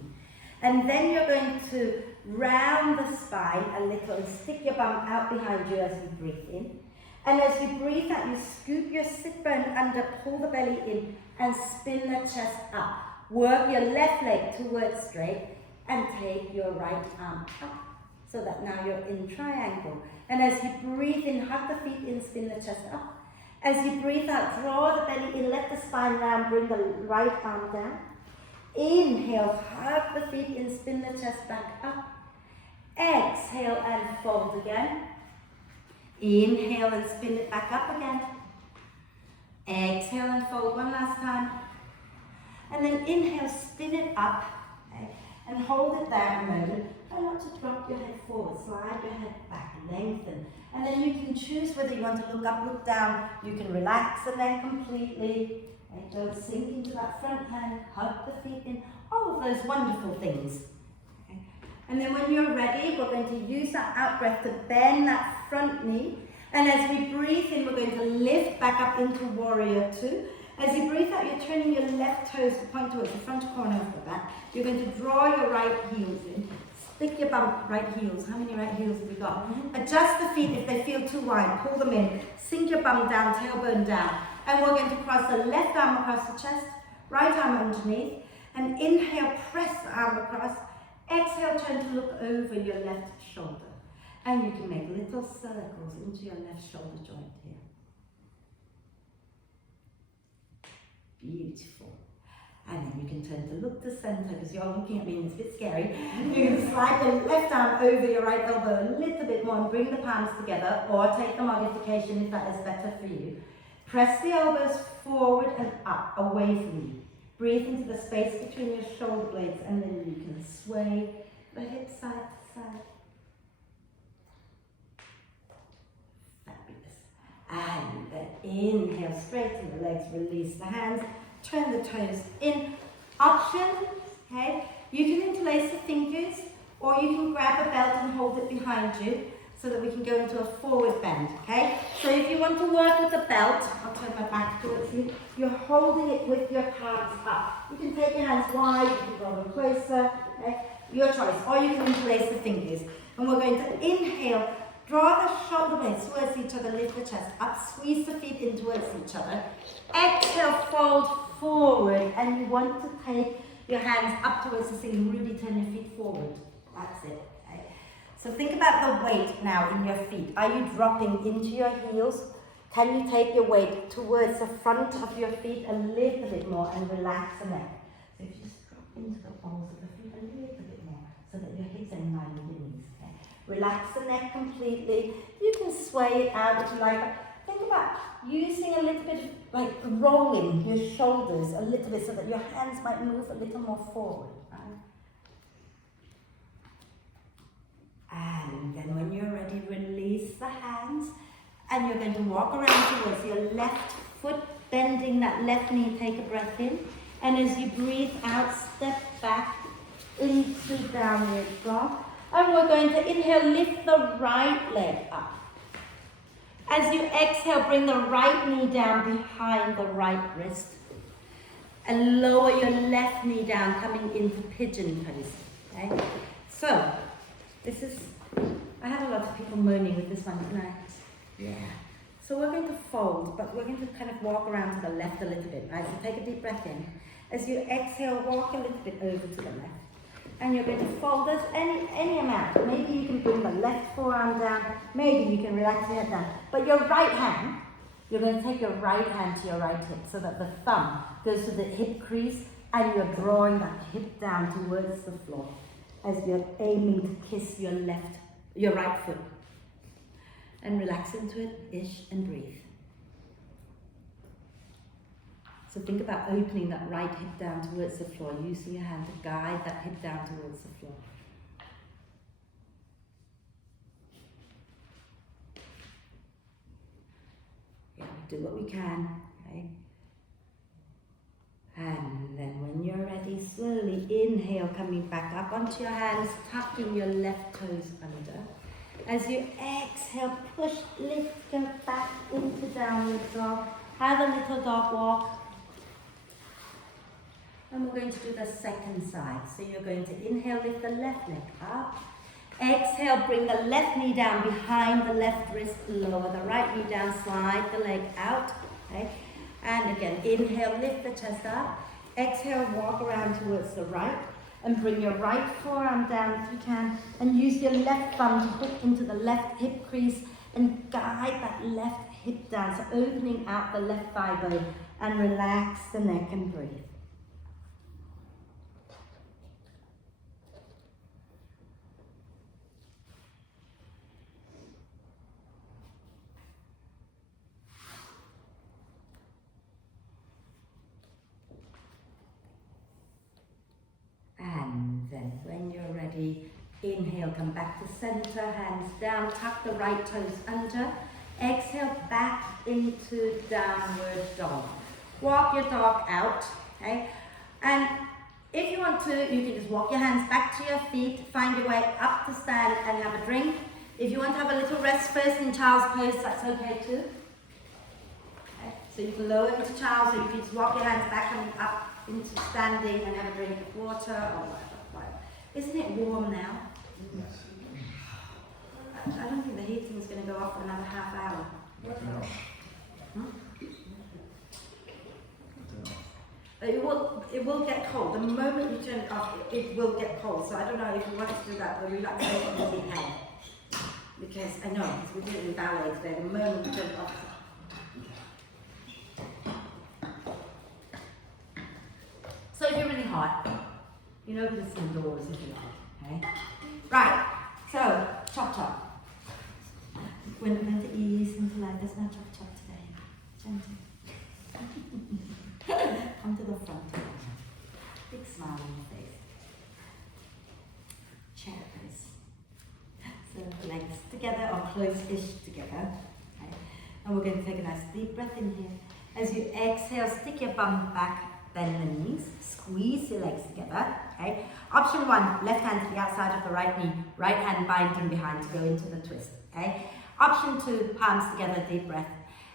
And then you're going to round the spine a little and stick your bum out behind you as you breathe in. And as you breathe out, you scoop your sit bone under, pull the belly in, and spin the chest up. Work your left leg towards straight, and take your right arm up. So that now you're in triangle. And as you breathe in, hug the feet in, spin the chest up. As you breathe out, draw the belly in, let the spine round, bring the right arm down. Inhale, hug the feet in, spin the chest back up. Exhale and fold again. Inhale and spin it back up again. Exhale and fold one last time. And then inhale, spin it up. Okay? And hold it there a moment. Try not to drop your head forward, slide your head back, lengthen. And then you can choose whether you want to look up, look down. You can relax the neck completely. And don't sink into that front hand, hug the feet in, all of those wonderful things. Okay. And then when you're ready, we're going to use that out breath to bend that front knee. And as we breathe in, we're going to lift back up into warrior two. As you breathe out, you're turning your left toes to point towards the front corner of the back. You're going to draw your right heels in. Stick your bum right heels. How many right heels have we got? Adjust the feet if they feel too wide. Pull them in. Sink your bum down, tailbone down. And we're going to cross the left arm across the chest, right arm underneath. And inhale, press the arm across. Exhale, turn to look over your left shoulder. And you can make little circles into your left shoulder joint here. Beautiful. And then you can turn to look to center because you're looking at me and it's a bit scary. You can slide the left arm over your right elbow a little bit more and bring the palms together, or take the modification if that is better for you. Press the elbows forward and up, away from you. Breathe into the space between your shoulder blades, and then you can sway the hips side to side. And then inhale, straighten the legs, release the hands, turn the toes in. Option, okay? You can interlace the fingers, or you can grab a belt and hold it behind you so that we can go into a forward bend, okay? So if you want to work with the belt, I'll turn my back towards you, you're holding it with your palms up. You can take your hands wide, you can draw them closer, okay? Your choice, or you can interlace the fingers. And we're going to inhale. Draw the shoulder blades towards each other, lift the chest up, squeeze the feet in towards each other. Exhale, fold forward, and you want to take your hands up towards the ceiling. Really turn your feet forward. That's it. Okay? So think about the weight now in your feet. Are you dropping into your heels? Can you take your weight towards the front of your feet a little bit more and relax the neck? So if you just drop into the balls of the feet a little bit more so that your hips are in line with your knees. Relax the neck completely. You can sway it out if you like. Think about using a little bit of like rolling your shoulders a little bit so that your hands might move a little more forward. And then when you're ready, release the hands. And you're going to walk around towards your left foot, bending that left knee. Take a breath in. And as you breathe out, step back into downward dog. And we're going to inhale, lift the right leg up. As you exhale, bring the right knee down behind the right wrist. And lower your left knee down, coming into pigeon pose. Okay? So, this is, I had a lot of people moaning with this one, didn't I? Yeah. So we're going to fold, but we're going to kind of walk around to the left a little bit. Right? So take a deep breath in. As you exhale, walk a little bit over to the left. And you're going to fold this any amount. Maybe you can bring the left forearm down. Maybe you can relax your head down. But your right hand, you're going to take your right hand to your right hip so that the thumb goes to the hip crease and you're drawing that hip down towards the floor as you're aiming to kiss your right foot. And relax into it, ish, and breathe. So think about opening that right hip down towards the floor, using your hand to guide that hip down towards the floor. Yeah, do what we can, okay? And then when you're ready, slowly inhale, coming back up onto your hands, tucking your left toes under. As you exhale, push, lift, go back into downward dog. Have a little dog walk. And we're going to do the second side. So you're going to inhale, lift the left leg up. Exhale, bring the left knee down behind the left wrist, lower the right knee down, slide the leg out. Okay? And again, inhale, lift the chest up. Exhale, walk around towards the right. And bring your right forearm down if you can. And use your left thumb to hook into the left hip crease and guide that left hip down. So opening out the left thigh bone and relax the neck and breathe. And then when you're ready, inhale, come back to center, hands down, tuck the right toes under. Exhale, back into downward dog. Walk your dog out, okay? And if you want to, you can just walk your hands back to your feet, find your way up to stand and have a drink. If you want to have a little rest first in child's pose, that's okay too. Okay. So you can lower into child, so you can just walk your hands back and up into standing and have a drink of water or whatever. Isn't it warm now? I don't think the heating is going to go off for another half hour. It will get cold. The moment you turn it off, it will get cold. So I don't know if you want to do that, the relaxation is in head. Because I know, because we did it in ballet today, the moment you turn it off. So if you're really hot, you know this indoors if you like, okay? Right, so chop chop. We're not going to ease into life, there's no chop chop today. Gentle. Come to the front. Big smile on your face. Chair pose. So legs together or close-ish together. Okay. And we're going to take a nice deep breath in here. As you exhale, stick your bum back, bend the knees, squeeze your legs together. Okay. Option 1, left hand to the outside of the right knee, right hand binding behind to go into the twist. Okay. Option 2, palms together, deep breath.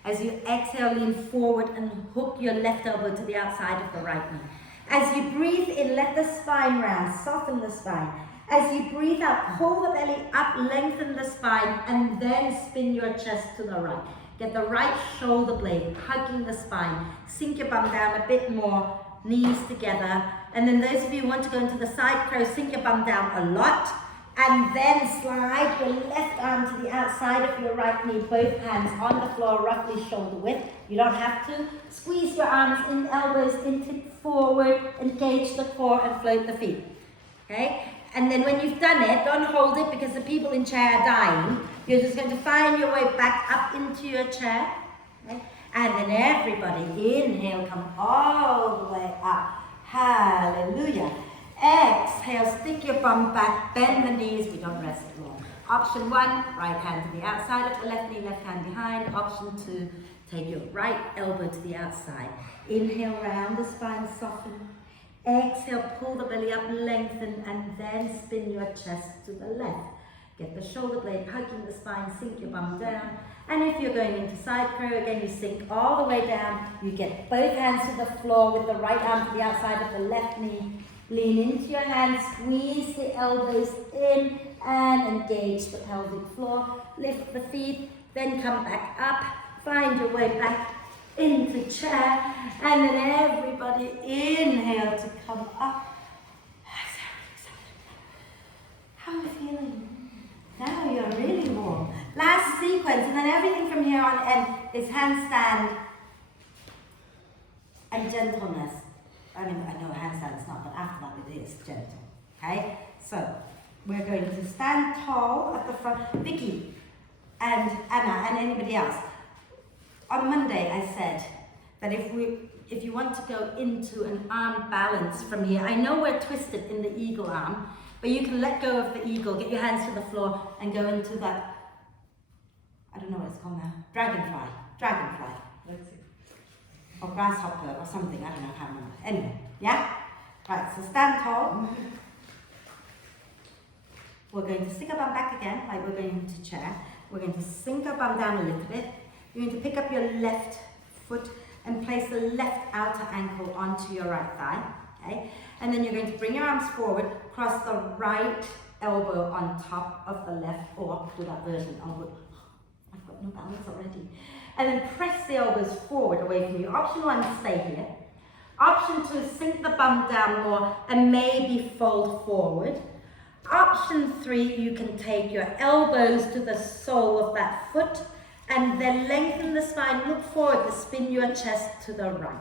As you exhale, lean forward and hook your left elbow to the outside of the right knee. As you breathe in, let the spine round, soften the spine. As you breathe out, pull the belly up, lengthen the spine, and then spin your chest to the right. Get the right shoulder blade hugging the spine. Sink your bum down a bit more, knees together. And then those of you who want to go into the side crow, sink your bum down a lot. And then slide your left arm to the outside of your right knee, both hands on the floor, roughly shoulder width. You don't have to. Squeeze your arms in, elbows in, tip forward, engage the core and float the feet. Okay? And then when you've done it, don't hold it because the people in chair are dying. You're just going to find your way back up into your chair. Okay? And then everybody, inhale, come all the way up. Hallelujah. Exhale, stick your bum back, bend the knees, we don't rest long. Option 1, right hand to the outside of the left knee, left hand behind. Option 2, take your right elbow to the outside. Inhale, round the spine, soften. Exhale, pull the belly up, lengthen, and then spin your chest to the left. Get the shoulder blade hugging the spine, sink your bum down. And if you're going into side crow, again, you sink all the way down. You get both hands to the floor with the right arm to the outside of the left knee. Lean into your hands, squeeze the elbows in and engage the pelvic floor. Lift the feet, then come back up. Find your way back into chair. And then everybody inhale to come up. How are you feeling? Now you're really warm. Last sequence, and then everything from here on end is handstand and gentleness. I mean, I know handstand is not, but after that it is gentle. Okay? So, we're going to stand tall at the front. Vicky and Anna and anybody else. On Monday I said that if you want to go into an arm balance from here, I know we're twisted in the eagle arm, but you can let go of the eagle, get your hands to the floor and go into that, I don't know what it's called now, dragonfly. Or grasshopper or something, I don't know, I can't remember. Anyway, yeah? Right, so stand tall. We're going to stick our bum back again, like we're going into chair. We're going to sink our bum down a little bit. You're going to pick up your left foot and place the left outer ankle onto your right thigh. Okay? And then you're going to bring your arms forward, cross the right elbow on top of the left, or do that version. I've got no balance already. And then press the elbows forward away from you. Option 1, stay here. Option 2, sink the bum down more and maybe fold forward. Option 3, you can take your elbows to the sole of that foot and then lengthen the spine, look forward to spin your chest to the right.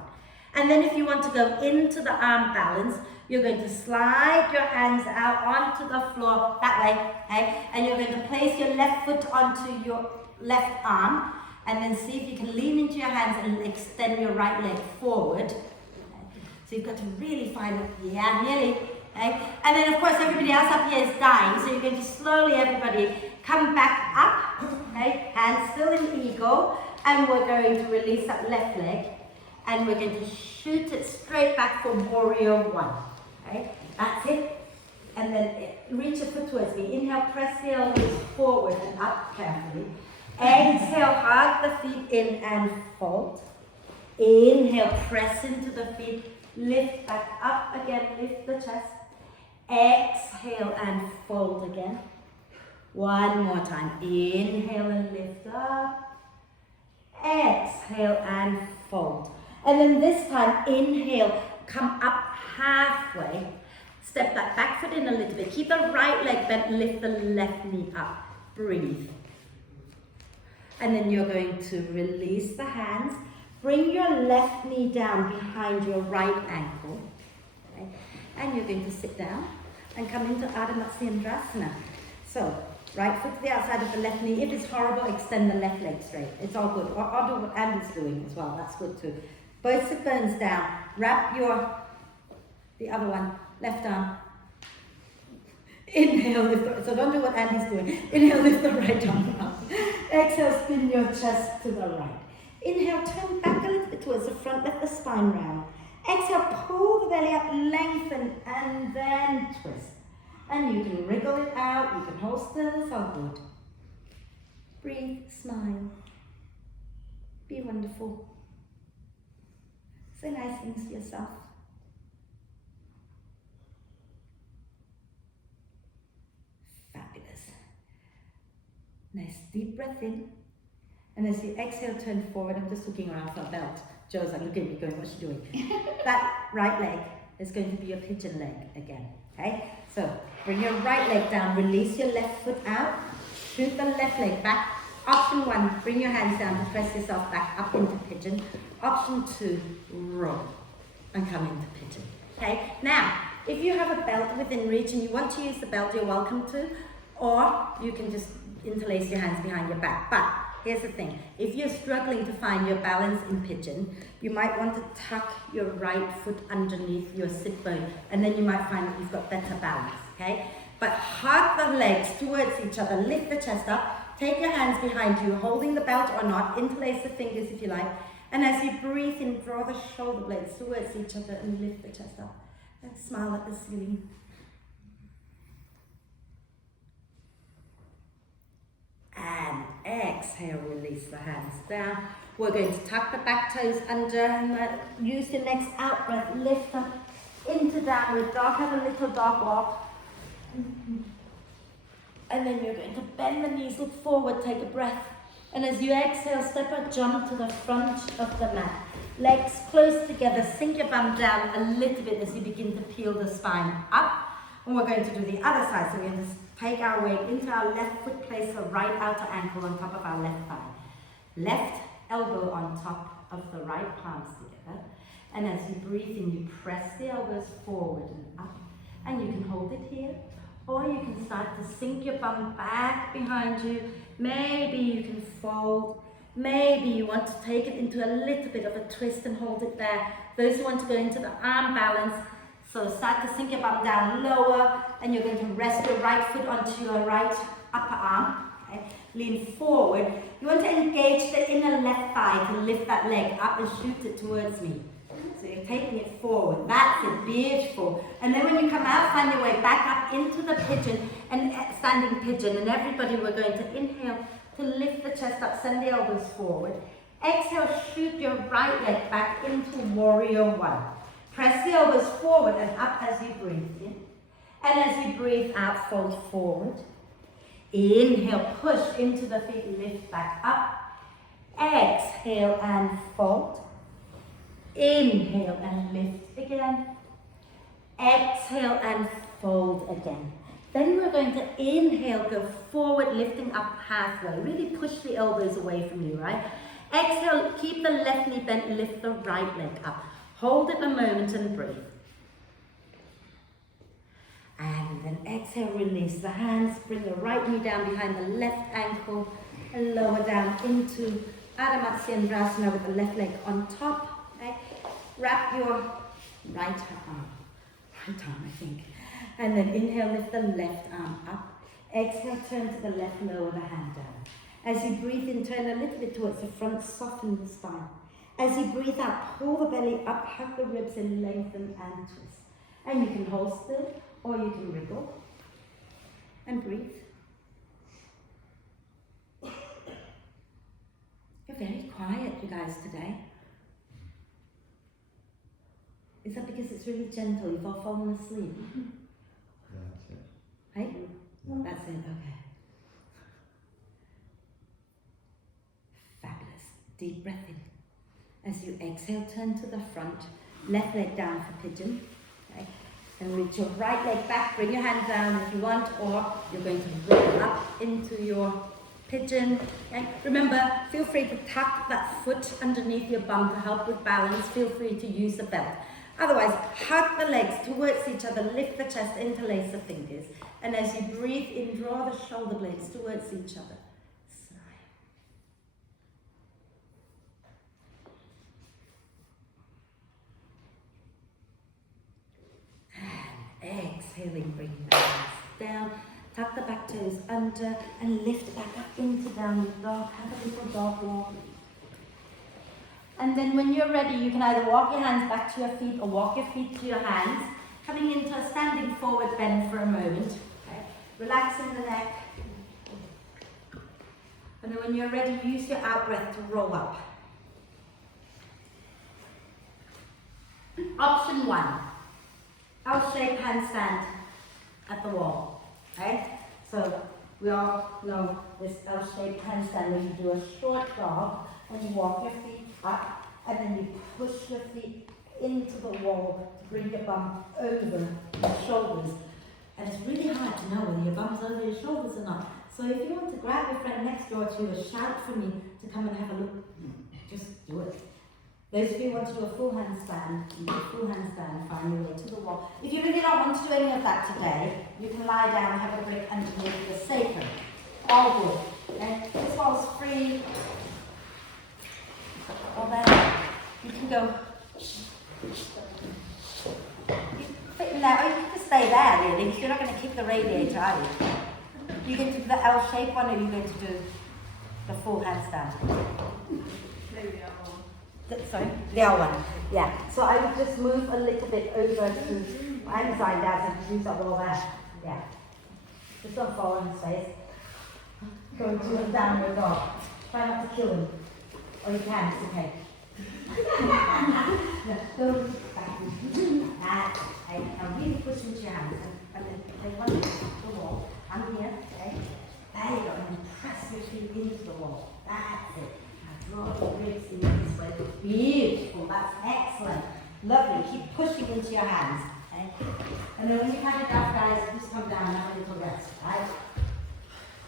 And then if you want to go into the arm balance, you're going to slide your hands out onto the floor that way, okay? And you're going to place your left foot onto your left arm. And then see if you can lean into your hands and extend your right leg forward. Okay. So you've got to really find it. Yeah, nearly. Okay. And then of course everybody else up here is dying. So you're going to slowly, everybody, come back up. Okay. Hands still in eagle. And we're going to release that left leg. And we're going to shoot it straight back for warrior 1. Okay. That's it. And then reach your foot towards me. Inhale, press the elbows forward and up carefully. Exhale, hug the feet in and fold. Inhale, press into the feet, lift back up again, lift the chest. Exhale and fold again. One more time. Inhale and lift up. Exhale and fold. And then this time, inhale, come up halfway. Step that back foot in a little bit. Keep the right leg bent, lift the left knee up. Breathe. And then you're going to release the hands. Bring your left knee down behind your right ankle. Okay? And you're going to sit down and come into Ardha Matsyendrasana. So, right foot to the outside of the left knee. If it's horrible, extend the left leg straight. It's all good. Or I'll do what Andy's doing as well. That's good too. Both sit bones down. Wrap the other one, left arm. Inhale, lift the, so don't do what Andy's doing. Inhale, lift the right arm up. Exhale, spin your chest to the right. Inhale, turn back a little bit towards the front, let the spine round. Exhale, pull the belly up, lengthen, and then twist. And you can wriggle it out, you can hold still, it's all good. Breathe, smile. Be wonderful. Say nice things to yourself. Fabulous. Nice deep breath in. And as you exhale, turn forward. I'm just looking around for a belt. Joe's like looking at me going, what's she doing? That right leg is going to be your pigeon leg again. Okay? So bring your right leg down, release your left foot out, shoot the left leg back. Option 1, bring your hands down to press yourself back up into pigeon. Option 2, roll and come into pigeon. Okay? Now, if you have a belt within reach and you want to use the belt, you're welcome to, or you can just interlace your hands behind your back. But here's the thing, if you're struggling to find your balance in pigeon, you might want to tuck your right foot underneath your sit bone, and then you might find that you've got better balance, okay? But hug the legs towards each other, lift the chest up, take your hands behind you, holding the belt or not, interlace the fingers if you like, and as you breathe in, draw the shoulder blades towards each other and lift the chest up, and smile at the ceiling. And exhale, release the hands down. We're going to tuck the back toes under and use your next out breath. Lift up into downward dog. Have a little dog walk. And then you're going to bend the knees, look forward, take a breath. And as you exhale, step or jump to the front of the mat. Legs close together, sink your bum down a little bit as you begin to peel the spine up. And we're going to do the other side. So we're going to take our weight into our left foot, place the right outer ankle on top of our left thigh. Left elbow on top of the right palms together. And as you breathe in, you press the elbows forward and up. And you can hold it here. Or you can start to sink your bum back behind you. Maybe you can fold. Maybe you want to take it into a little bit of a twist and hold it there. Those who want to go into the arm balance, so start to sink your bum down lower, and you're going to rest your right foot onto your right upper arm. Okay? Lean forward. You want to engage the inner left thigh to lift that leg up and shoot it towards me. So you're taking it forward. That's it. Beautiful. And then when you come out, find your way back up into the pigeon and standing pigeon. And everybody, we're going to inhale to lift the chest up, send the elbows forward. Exhale, shoot your right leg back into warrior one. Press the elbows forward and up as you breathe in. And as you breathe out, fold forward. Inhale, push into the feet, lift back up. Exhale and fold. Inhale and lift again. Exhale and fold again. Then we're going to inhale, go forward, lifting up halfway. Really push the elbows away from you, right? Exhale, keep the left knee bent, lift the right leg up. Hold it a moment and breathe. And then exhale, release the hands. Bring the right knee down behind the left ankle and lower down into Ardha Matsyendrasana with the left leg on top. Okay? Wrap your right arm, I think. And then inhale, lift the left arm up. Exhale, turn to the left, lower the hand down. As you breathe in, turn a little bit towards the front, soften the spine. As you breathe out, pull the belly up, hug the ribs and lengthen and twist. And you can hold still or you can wriggle. And breathe. You're very quiet, you guys, today. Is that because it's really gentle? You've all fallen asleep? Yeah, that's it. Hey? That's it, okay. Fabulous. Deep breath in. As you exhale, turn to the front. Left leg down for pigeon. Okay. And reach your right leg back. Bring your hand down if you want, or you're going to roll up into your pigeon. Okay. Remember, feel free to tuck that foot underneath your bum to help with balance. Feel free to use the belt. Otherwise, hug the legs towards each other, lift the chest, interlace the fingers. And as you breathe in, draw the shoulder blades towards each other. Sigh. And exhaling, bring the hands down. Tuck the back toes under and lift back up into downward dog. Have a little dog walk. And then when you're ready, you can either walk your hands back to your feet or walk your feet to your hands, coming into a standing forward bend for a moment. Okay. Relaxing the neck. And then when you're ready, use your out breath to roll up. Option 1. L-shaped handstand at the wall. Okay? So we all know this L-shaped handstand where you do a short dog and you walk your feet up and then you push your feet into the wall to bring your bum over your shoulders. And it's really hard to know whether your bum's over your shoulders or not. So if you want to grab your friend next door to you or shout for me to come and have a look, just do it. Those of you who want to do a full handstand, you do a full handstand, find your way to the wall. If you really don't want to do any of that today, you can lie down and have a break underneath the sacrum. All good. Okay? This wall's free. Or there. You can go. You fit in there, or you can stay there really, because you're not going to kick the radiator, are you? You're going to do the L-shape one, or are you going to do the full handstand? Maybe the other one. Sorry? The other one. Yeah. So I would just move a little bit over to my side down and use that wall there. Yeah. Just don't fall on his face. Go to a downward dog. Try not to kill him. Or you can, it's okay. Go back. Now really push into your hands. And then take one to the wall. I'm here, okay? There you go. And press your feet into the wall. That's it. Now draw the ribs in this way. Beautiful. That's excellent. Lovely. Keep pushing into your hands. Okay? And then when you've had enough, guys, just come down and have a little rest, right?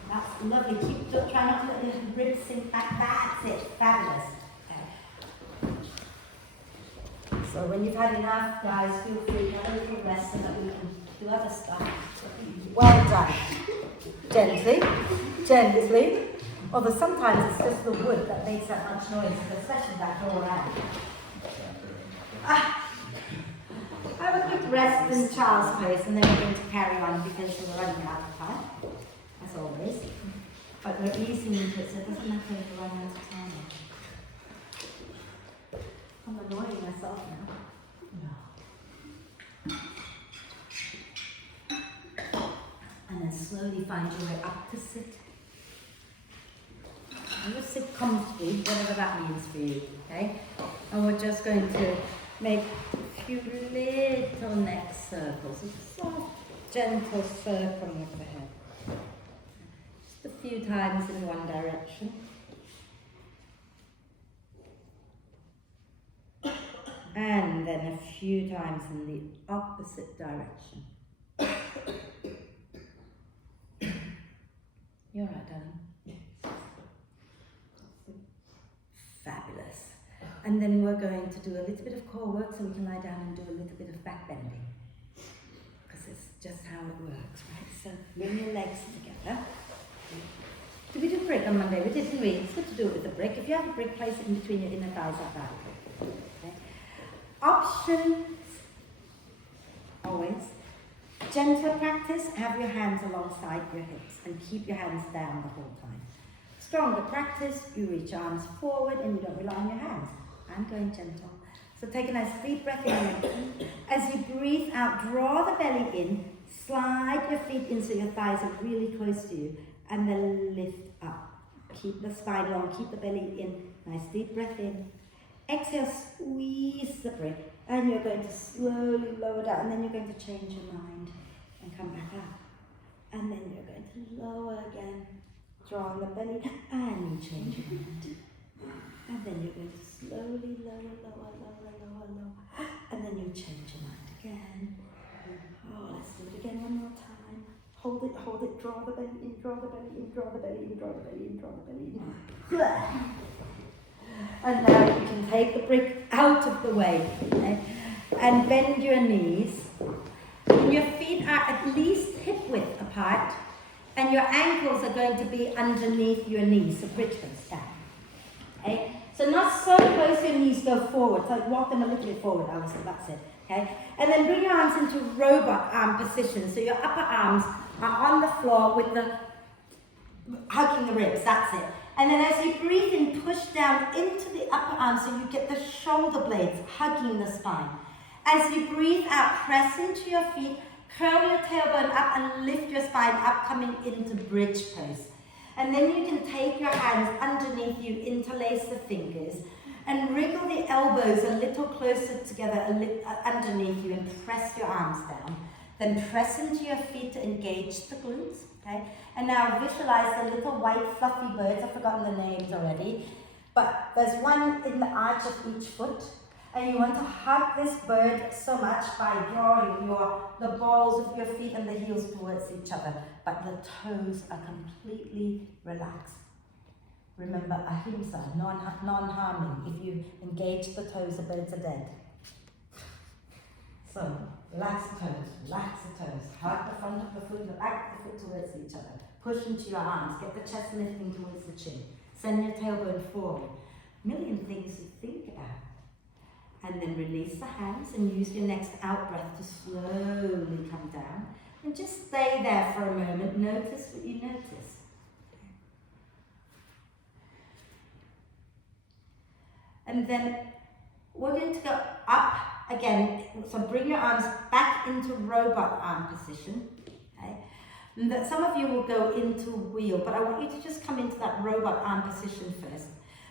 That's lovely. Keep try not to let your ribs sink back. That's it. Fabulous. Okay. So when you've had enough, guys, feel free to have a little rest so that we can do other stuff. Well done. Gently, gently. Although sometimes it's just the wood that makes that much noise, especially that door around. Have a quick rest in child's pose, and then we're going to carry on because we're running out of time, as always. But we're easing into it, so it doesn't matter if we're running out of time. I'm annoying myself now. No. And then slowly find your way up to sit. And just sit comfortably, whatever that means for you, okay? And we're just going to make a few little neck circles, a soft, gentle circling of the head. Just a few times in one direction. And then a few times in the opposite direction. You're right, darling. Fabulous. And then we're going to do a little bit of core work so we can lie down and do a little bit of back bending. Because it's just how it works, right? So bring your legs together. Did we do brick on Monday? We did, didn't we? It's good to do it with a brick. If you have a brick, place it in between your inner thighs like that. Okay. Options, always. Gentler practice, have your hands alongside your hips and keep your hands down the whole time. Stronger practice, you reach arms forward and you don't rely on your hands. I'm going gentle. So take a nice deep breath in. As you breathe out, draw the belly in, slide your feet in so your thighs are really close to you, and then lift up. Keep the spine long, keep the belly in. Nice deep breath in. Exhale, squeeze the brick And you're going to slowly lower down, and then you're going to change your mind and come back up. And then you're going to lower again, draw on the belly, and you change your mind. And then you're going to slowly lower, lower, lower, lower, lower. And then you change your mind again. Oh, let's do it again one more time. Hold it, draw the belly in, draw the belly in, draw the belly in, draw the belly in, draw the belly in. And now you can take the brick out of the way, okay? And bend your knees. Your feet are at least hip width apart, and your ankles are going to be underneath your knees, so bridge goes down. Okay? So not so close your knees go forward, so walk them a little bit forward, Alison, that's it. Okay? And then bring your arms into robot arm position, so your upper arms are on the floor with the hugging the ribs, that's it. And then as you breathe in, push down into the upper arm so you get the shoulder blades hugging the spine. As you breathe out, press into your feet, curl your tailbone up and lift your spine up, coming into bridge pose. And then you can take your hands underneath you, interlace the fingers, and wriggle the elbows a little closer together underneath you and press your arms down. Then press into your feet to engage the glutes. Okay? And now visualize the little white fluffy birds. I've forgotten the names already. But there's one in the arch of each foot. And you want to hug this bird so much by drawing the balls of your feet and the heels towards each other. But the toes are completely relaxed. Remember, ahimsa, non-harming. If you engage the toes, the birds are dead. So, relax the toes, hug the front of the foot, the back of the foot towards each other. Push into your arms, get the chest lifting towards the chin. Send your tailbone forward. A million things to think about. And then release the hands and use your next out breath to slowly come down. And just stay there for a moment. Notice what you notice. And then we're going to go up again. So bring your arms back into robot arm position. Okay? And that some of you will go into wheel, but I want you to just come into that robot arm position first.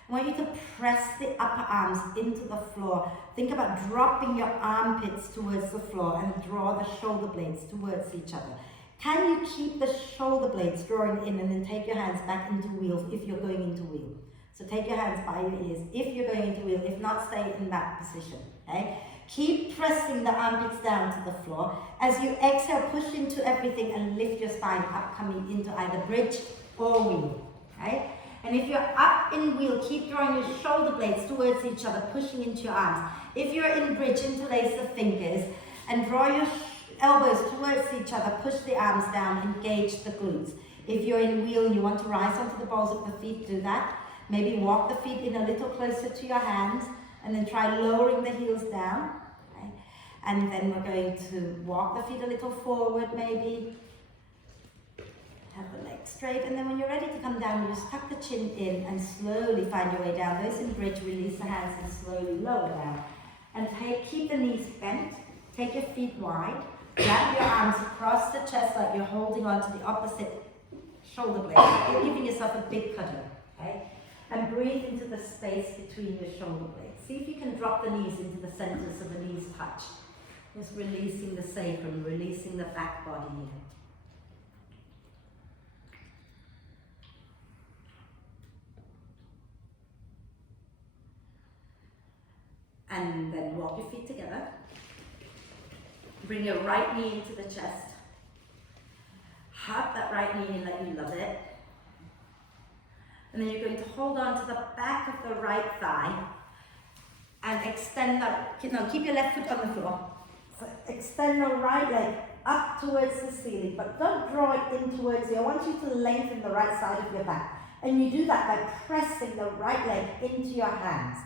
I want you to press the upper arms into the floor. Think about dropping your armpits towards the floor and draw the shoulder blades towards each other. Can you keep the shoulder blades drawing in and then take your hands back into wheel if you're going into wheel? So take your hands by your ears if you're going into wheel. If not, stay in that position. Okay? Keep pressing the armpits down to the floor. As you exhale, push into everything and lift your spine up, coming into either bridge or wheel. Okay? And if you're up in wheel, keep drawing your shoulder blades towards each other, pushing into your arms. If you're in bridge, interlace the fingers and draw your elbows towards each other, push the arms down, engage the glutes. If you're in wheel and you want to rise onto the balls of the feet, do that. Maybe walk the feet in a little closer to your hands and then try lowering the heels down. Okay? And then we're going to walk the feet a little forward maybe. Have the legs straight, and then when you're ready to come down, you just tuck the chin in and slowly find your way down. Those in bridge, release the hands and slowly lower down. And keep the knees bent, take your feet wide, wrap your arms across the chest like you're holding on to the opposite shoulder blade. You're giving yourself a big cuddle, okay? And breathe into the space between your shoulder blades. See if you can drop the knees into the center so the knees touch. Just releasing the sacrum, releasing the back body here. And then walk your feet together. Bring your right knee into the chest. Hug that right knee in like you love it. And then you're going to hold on to the back of the right thigh and extend that, keep your left foot on the floor. So extend the right leg up towards the ceiling, but don't draw it in towards you. I want you to lengthen the right side of your back. And you do that by pressing the right leg into your hands.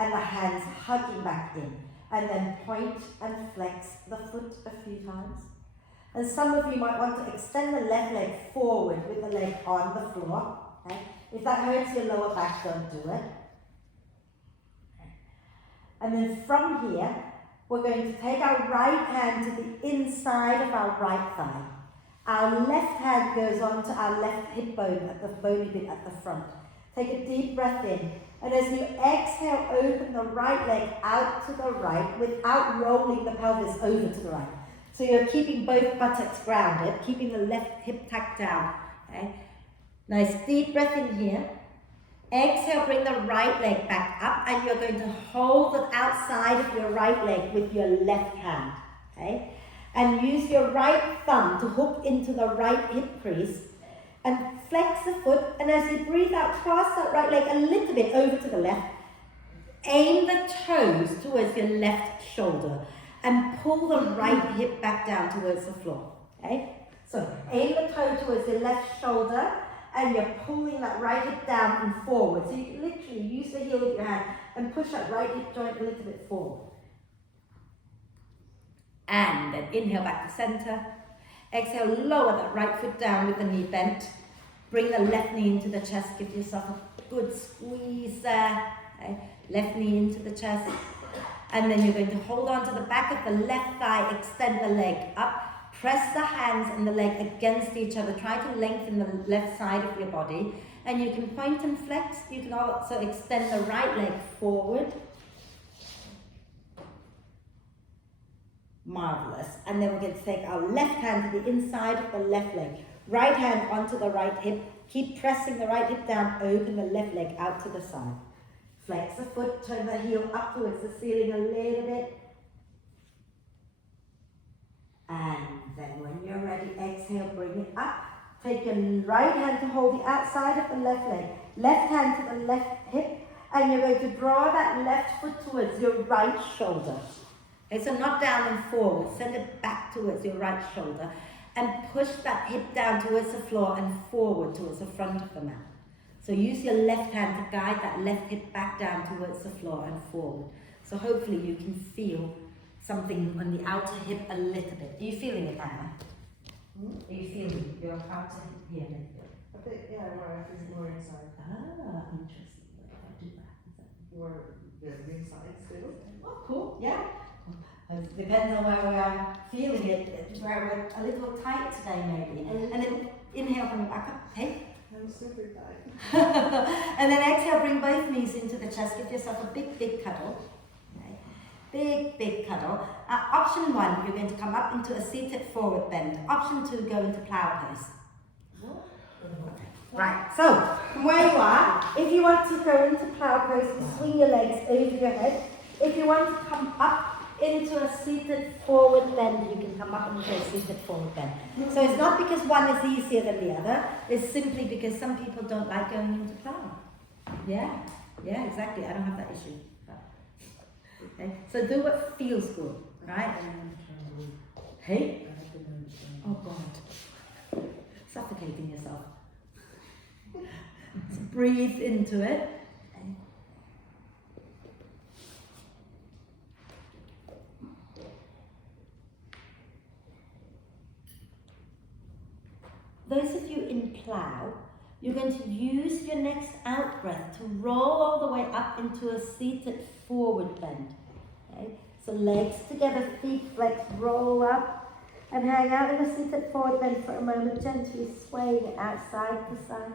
And the hands hugging back in. And then point and flex the foot a few times. And some of you might want to extend the left leg forward with the leg on the floor. Okay? If that hurts your lower back, don't do it. Okay. And then from here, we're going to take our right hand to the inside of our right thigh. Our left hand goes on to our left hip bone, at the bony bit at the front. Take a deep breath in. And as you exhale, open the right leg out to the right without rolling the pelvis over to the right. So you're keeping both buttocks grounded, keeping the left hip tucked down. Okay? Nice deep breath in here. Exhale, bring the right leg back up, and you're going to hold the outside of your right leg with your left hand. Okay? And use your right thumb to hook into the right hip crease and flex the foot, and as you breathe out, cross that right leg a little bit over to the left. Aim the toes towards your left shoulder and pull the right hip back down towards the floor. Okay? So aim the toe towards your left shoulder and you're pulling that right hip down and forward. So you can literally use the heel of your hand and push that right hip joint a little bit forward. And then inhale back to center. Exhale, lower that right foot down with the knee bent. Bring the left knee into the chest. Give yourself a good squeeze there. Okay? Left knee into the chest. And then you're going to hold on to the back of the left thigh. Extend the leg up. Press the hands and the leg against each other. Try to lengthen the left side of your body. And you can point and flex. You can also extend the right leg forward. Marvelous. And then we're going to take our left hand to the inside of the left leg. Right hand onto the right hip. Keep pressing the right hip down. Open the left leg out to the side. Flex the foot. Turn the heel up towards the ceiling a little bit. And then when you're ready, exhale, bring it up. Take your right hand to hold the outside of the left leg. Left hand to the left hip. And you're going to draw that left foot towards your right shoulder. Okay, so not down and forward, send it back towards your right shoulder and push that hip down towards the floor and forward towards the front of the mat. So use your left hand to guide that left hip back down towards the floor and forward. So hopefully you can feel something on the outer hip a little bit. Are you feeling it, Anna? Are you feeling your outer hip here? A bit, yeah, more inside. Ah, interesting. If I do that. More inside still. Oh, cool, yeah. It depends on where we are feeling it, where we're a little tight today maybe. And then inhale, coming back up, okay? I'm super tight. And then exhale, bring both knees into the chest, give yourself a big, big cuddle. Okay? Big, big cuddle. Option 1, you're going to come up into a seated forward bend. Option 2, go into plow pose. Right, so from where you are, if you want to go into plow pose, swing your legs over your head. If you want to come up into a seated forward bend, you can come up into a seated forward bend. So it's not because one is easier than the other, it's simply because some people don't like going into plow. Yeah, exactly, I don't have that issue. Okay, so do what feels good, right? Hey? Oh God. Suffocating yourself. So breathe into it. Those of you in plow, you're going to use your next out breath to roll all the way up into a seated forward bend. Okay? So legs together, feet flexed, roll up and hang out in a seated forward bend for a moment, gently swaying it out side to side.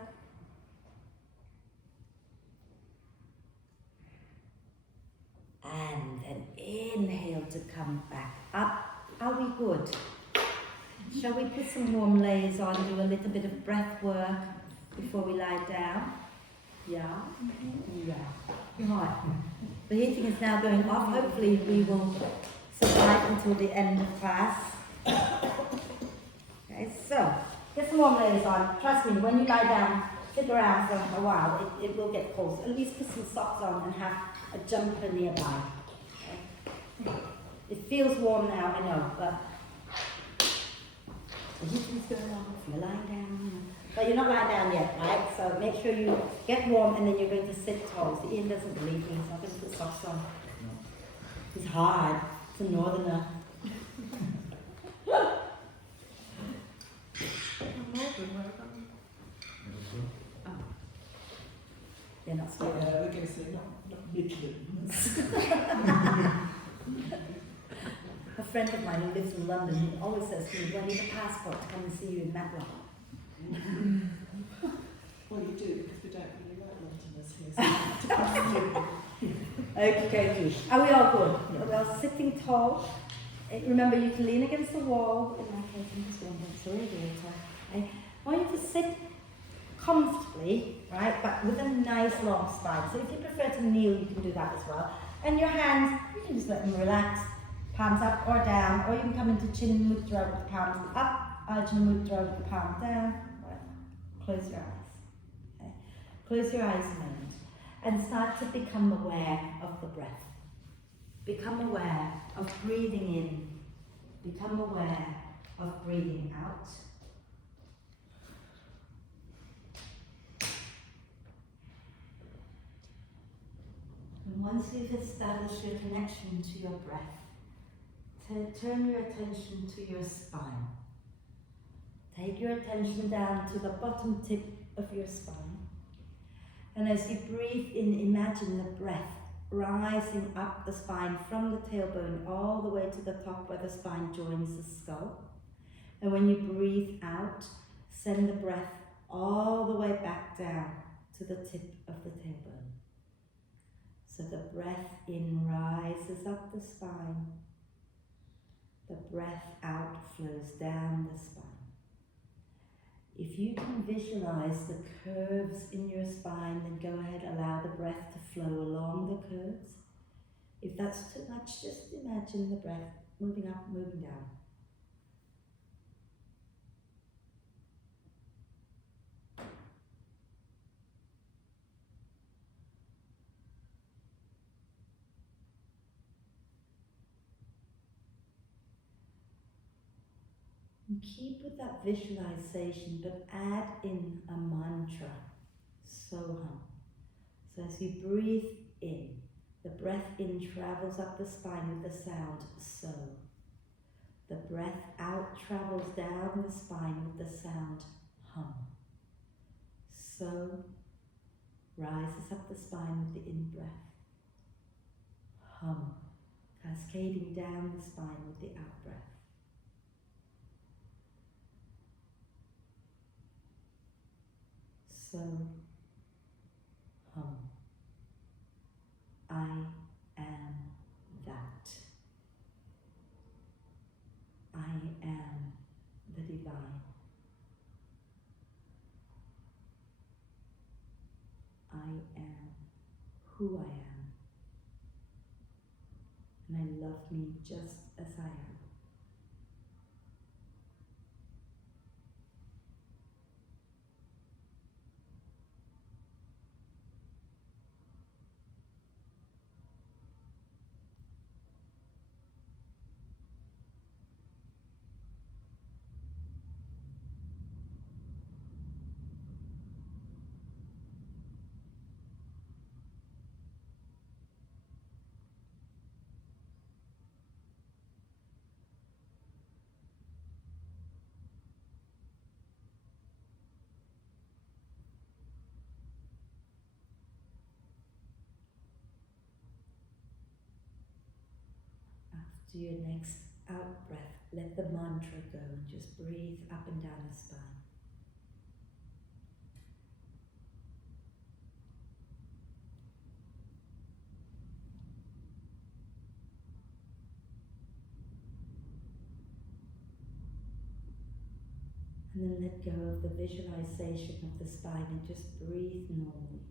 And then inhale to come back up. Are we good? Shall we put some warm layers on, do a little bit of breath work before we lie down? Yeah? Yeah. Right. The heating is now going off. Hopefully we will survive until the end of class. Okay, so get some warm layers on. Trust me, when you lie down, sit around for a while, it will get cold. So at least put some socks on and have a jumper nearby. Okay. It feels warm now, I know, but the heating's going on, if you're lying down, but you're not lying down yet, right? So make sure you get warm and then you're going to sit tall. So Ian doesn't believe me, so I'm going to put socks on. It's hard. It's a northerner. They're not smart. We're going to say not Midlands. A friend of mine who lives in London always says to me, "Do I need a passport to come and see you in Matlock?" Well, you do, because we don't really like Londoners here. Okay. Are we all good? Yeah. Are we all sitting tall? Remember, you can lean against the wall. In my case, I'm just going against the radiator. I want you to sit comfortably, right, but with a nice long spine. So if you prefer to kneel, you can do that as well. And your hands, you can just let them relax, palms up or down, or you can come into Chin Mudra with the palms up, Ajna Mudra with the palm down. Right. Close your eyes. Okay. Close your eyes a moment and start to become aware of the breath. Become aware of breathing in. Become aware of breathing out. And once you've established your connection to your breath, turn your attention to your spine. Take your attention down to the bottom tip of your spine. And as you breathe in, imagine the breath rising up the spine from the tailbone all the way to the top where the spine joins the skull. And when you breathe out, send the breath all the way back down to the tip of the tailbone. So the breath in rises up the spine. The breath out flows down the spine. If you can visualize the curves in your spine, then go ahead, allow the breath to flow along the curves. If that's too much, just imagine the breath moving up, moving down. And keep with that visualization, but add in a mantra, Soham. So as you breathe in, the breath in travels up the spine with the sound So. The breath out travels down the spine with the sound Hum. So rises up the spine with the in-breath. Hum, cascading down the spine with the out-breath. So, hum. I am that. I am the divine. I am who I am. And I love me just as I am. After your next out breath, let the mantra go and just breathe up and down the spine. And then let go of the visualization of the spine and just breathe normally.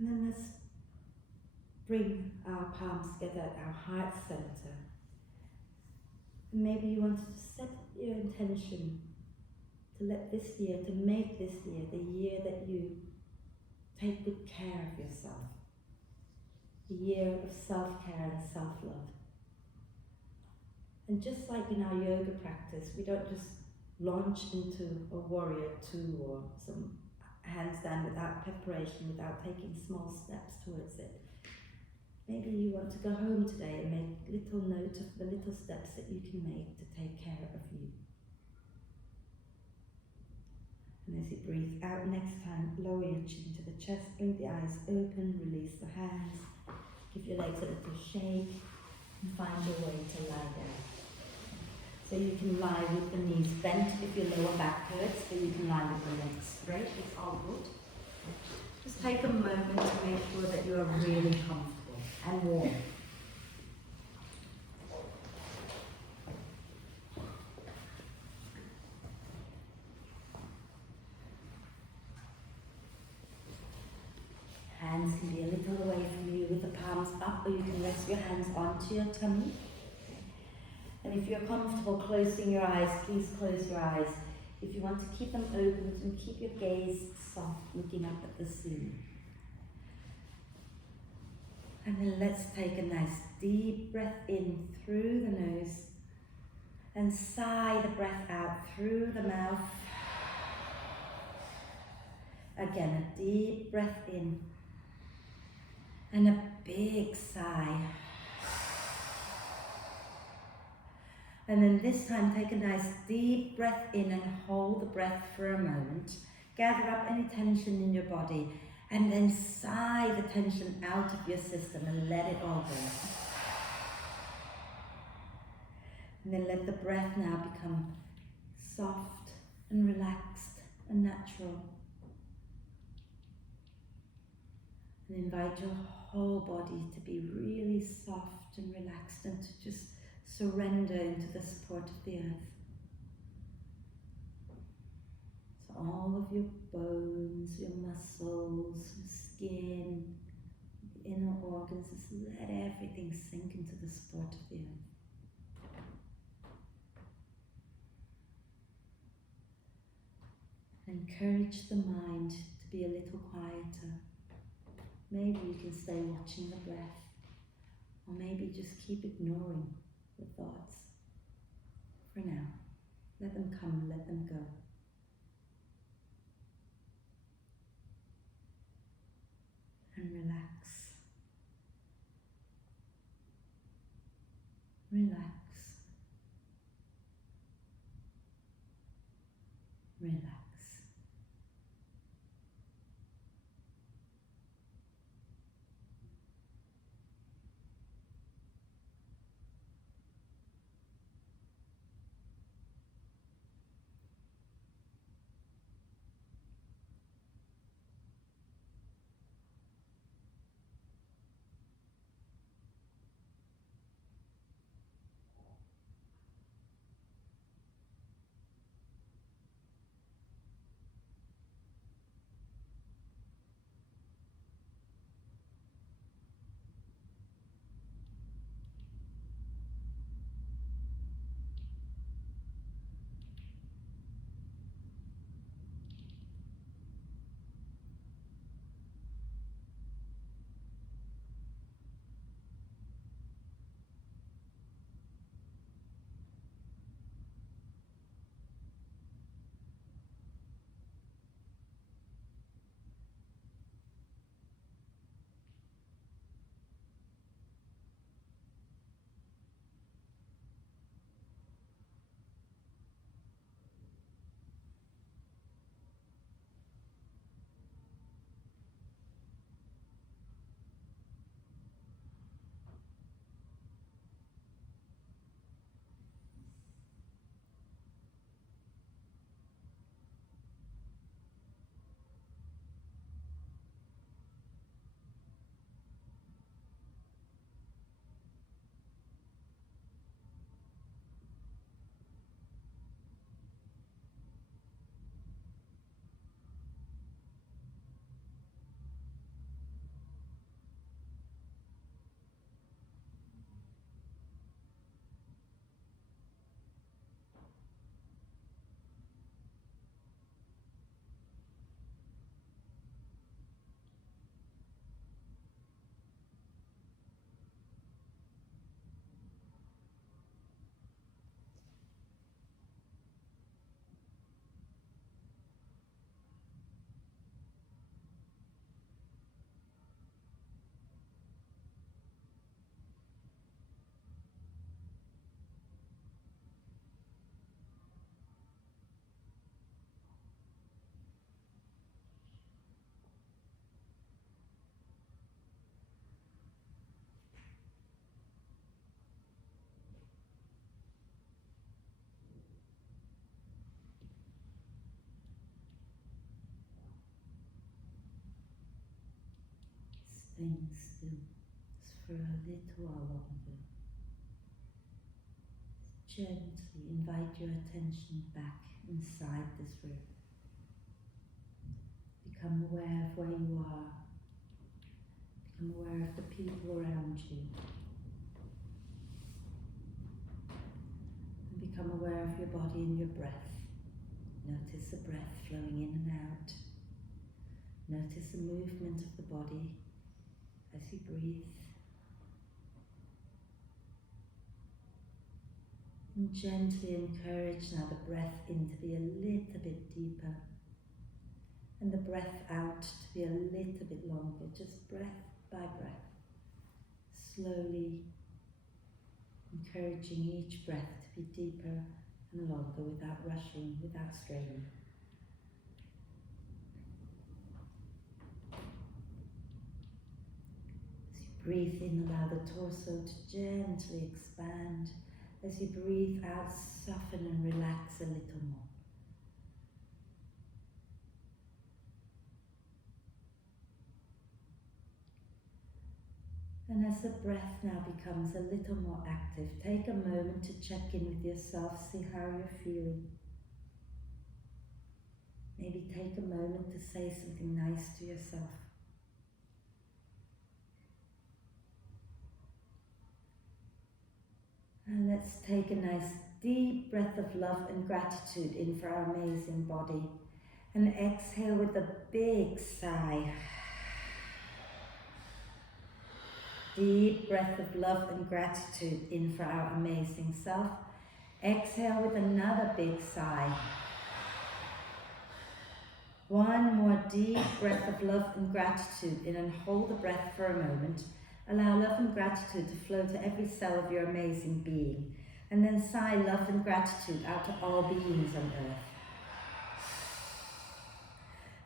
And then let's bring our palms together at our heart center. And maybe you want to set your intention to let this year, to make this year the year that you take good care of yourself. The year of self-care and self-love. And just like in our yoga practice, we don't just launch into a warrior two or some handstand without preparation, without taking small steps towards it. Maybe you want to go home today and make little note of the little steps that you can make to take care of you. And And as you breathe out next time, lower your chin to the chest, blink the eyes open, release the hands, give your legs a little shake, and find your way to lie down. So you can lie with the knees bent if your lower back hurts, but you can lie with the legs straight, it's all good. Just take a moment to make sure that you are really comfortable and warm. Hands can be a little away from you with the palms up, or you can rest your hands onto your tummy. And if you're comfortable closing your eyes, please close your eyes. If you want to keep them open, and keep your gaze soft, looking up at the ceiling. And then let's take a nice deep breath in through the nose and sigh the breath out through the mouth. Again, a deep breath in and a big sigh. And then this time, take a nice deep breath in and hold the breath for a moment. Gather up any tension in your body and then sigh the tension out of your system and let it all go. And then let the breath now become soft and relaxed and natural. And invite your whole body to be really soft and relaxed and to just surrender into the support of the earth. So all of your bones, your muscles, your skin, the inner organs, just let everything sink into the support of the earth. Encourage the mind to be a little quieter. Maybe you can stay watching the breath, or maybe just keep ignoring the thoughts. For now, let them come, let them go. And relax. Relax. Relax. staying still just for a little while longer. Gently invite your attention back inside this room. Become aware of where you are. Become aware of the people around you. And become aware of your body and your breath. Notice the breath flowing in and out. Notice the movement of the body as you breathe. And gently encourage now the breath in to be a little bit deeper. And the breath out to be a little bit longer, just breath by breath. Slowly encouraging each breath to be deeper and longer without rushing, without straining. As you breathe in, allow the torso to gently expand. As you breathe out, soften and relax a little more. And as the breath now becomes a little more active, take a moment to check in with yourself, see how you're feeling. Maybe take a moment to say something nice to yourself. And let's take a nice deep breath of love and gratitude in for our amazing body. And exhale with a big sigh. Deep breath of love and gratitude in for our amazing self. Exhale with another big sigh. One more deep breath of love and gratitude in, and hold the breath for a moment. Allow love and gratitude to flow to every cell of your amazing being. And then sigh love and gratitude out to all beings on earth.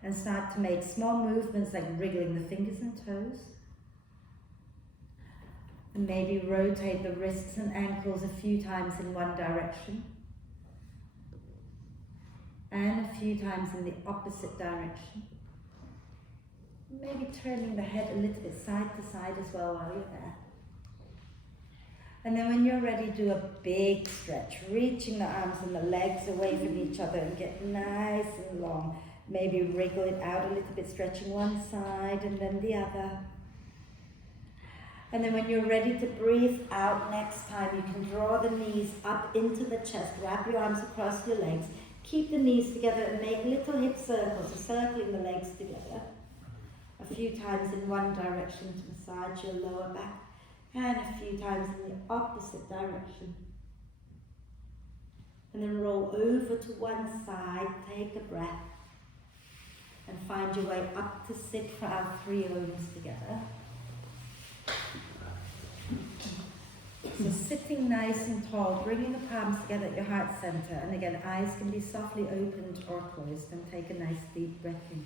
And start to make small movements like wriggling the fingers and toes. And maybe rotate the wrists and ankles a few times in one direction. And a few times in the opposite direction. Maybe turning the head a little bit side to side as well while you're there. And then when you're ready, do a big stretch, reaching the arms and the legs away from each other and get nice and long. Maybe wriggle it out a little bit, stretching one side and then the other. And then when you're ready to breathe out next time, you can draw the knees up into the chest, wrap your arms across your legs, keep the knees together and make little hip circles, circling the legs together. A few times in one direction to massage your lower back, and a few times in the opposite direction. And then roll over to one side, take a breath, and find your way up to sit for our 3 Oms together. So sitting nice and tall, bringing the palms together at your heart center, and again, eyes can be softly opened or closed, and take a nice deep breath in.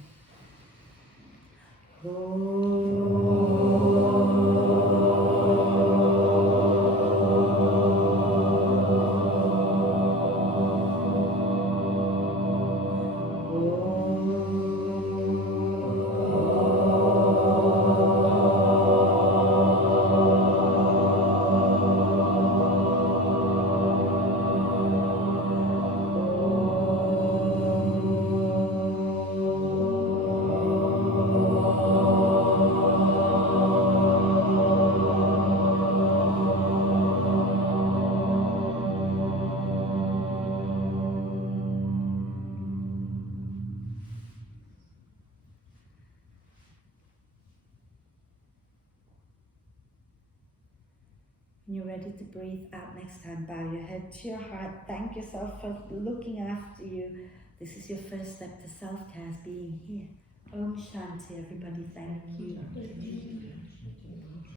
When you're ready to breathe out next time, bow your head to your heart. Thank yourself for looking after you. This is your first step to self-care, as being here. Om Shanti, everybody. Thank you.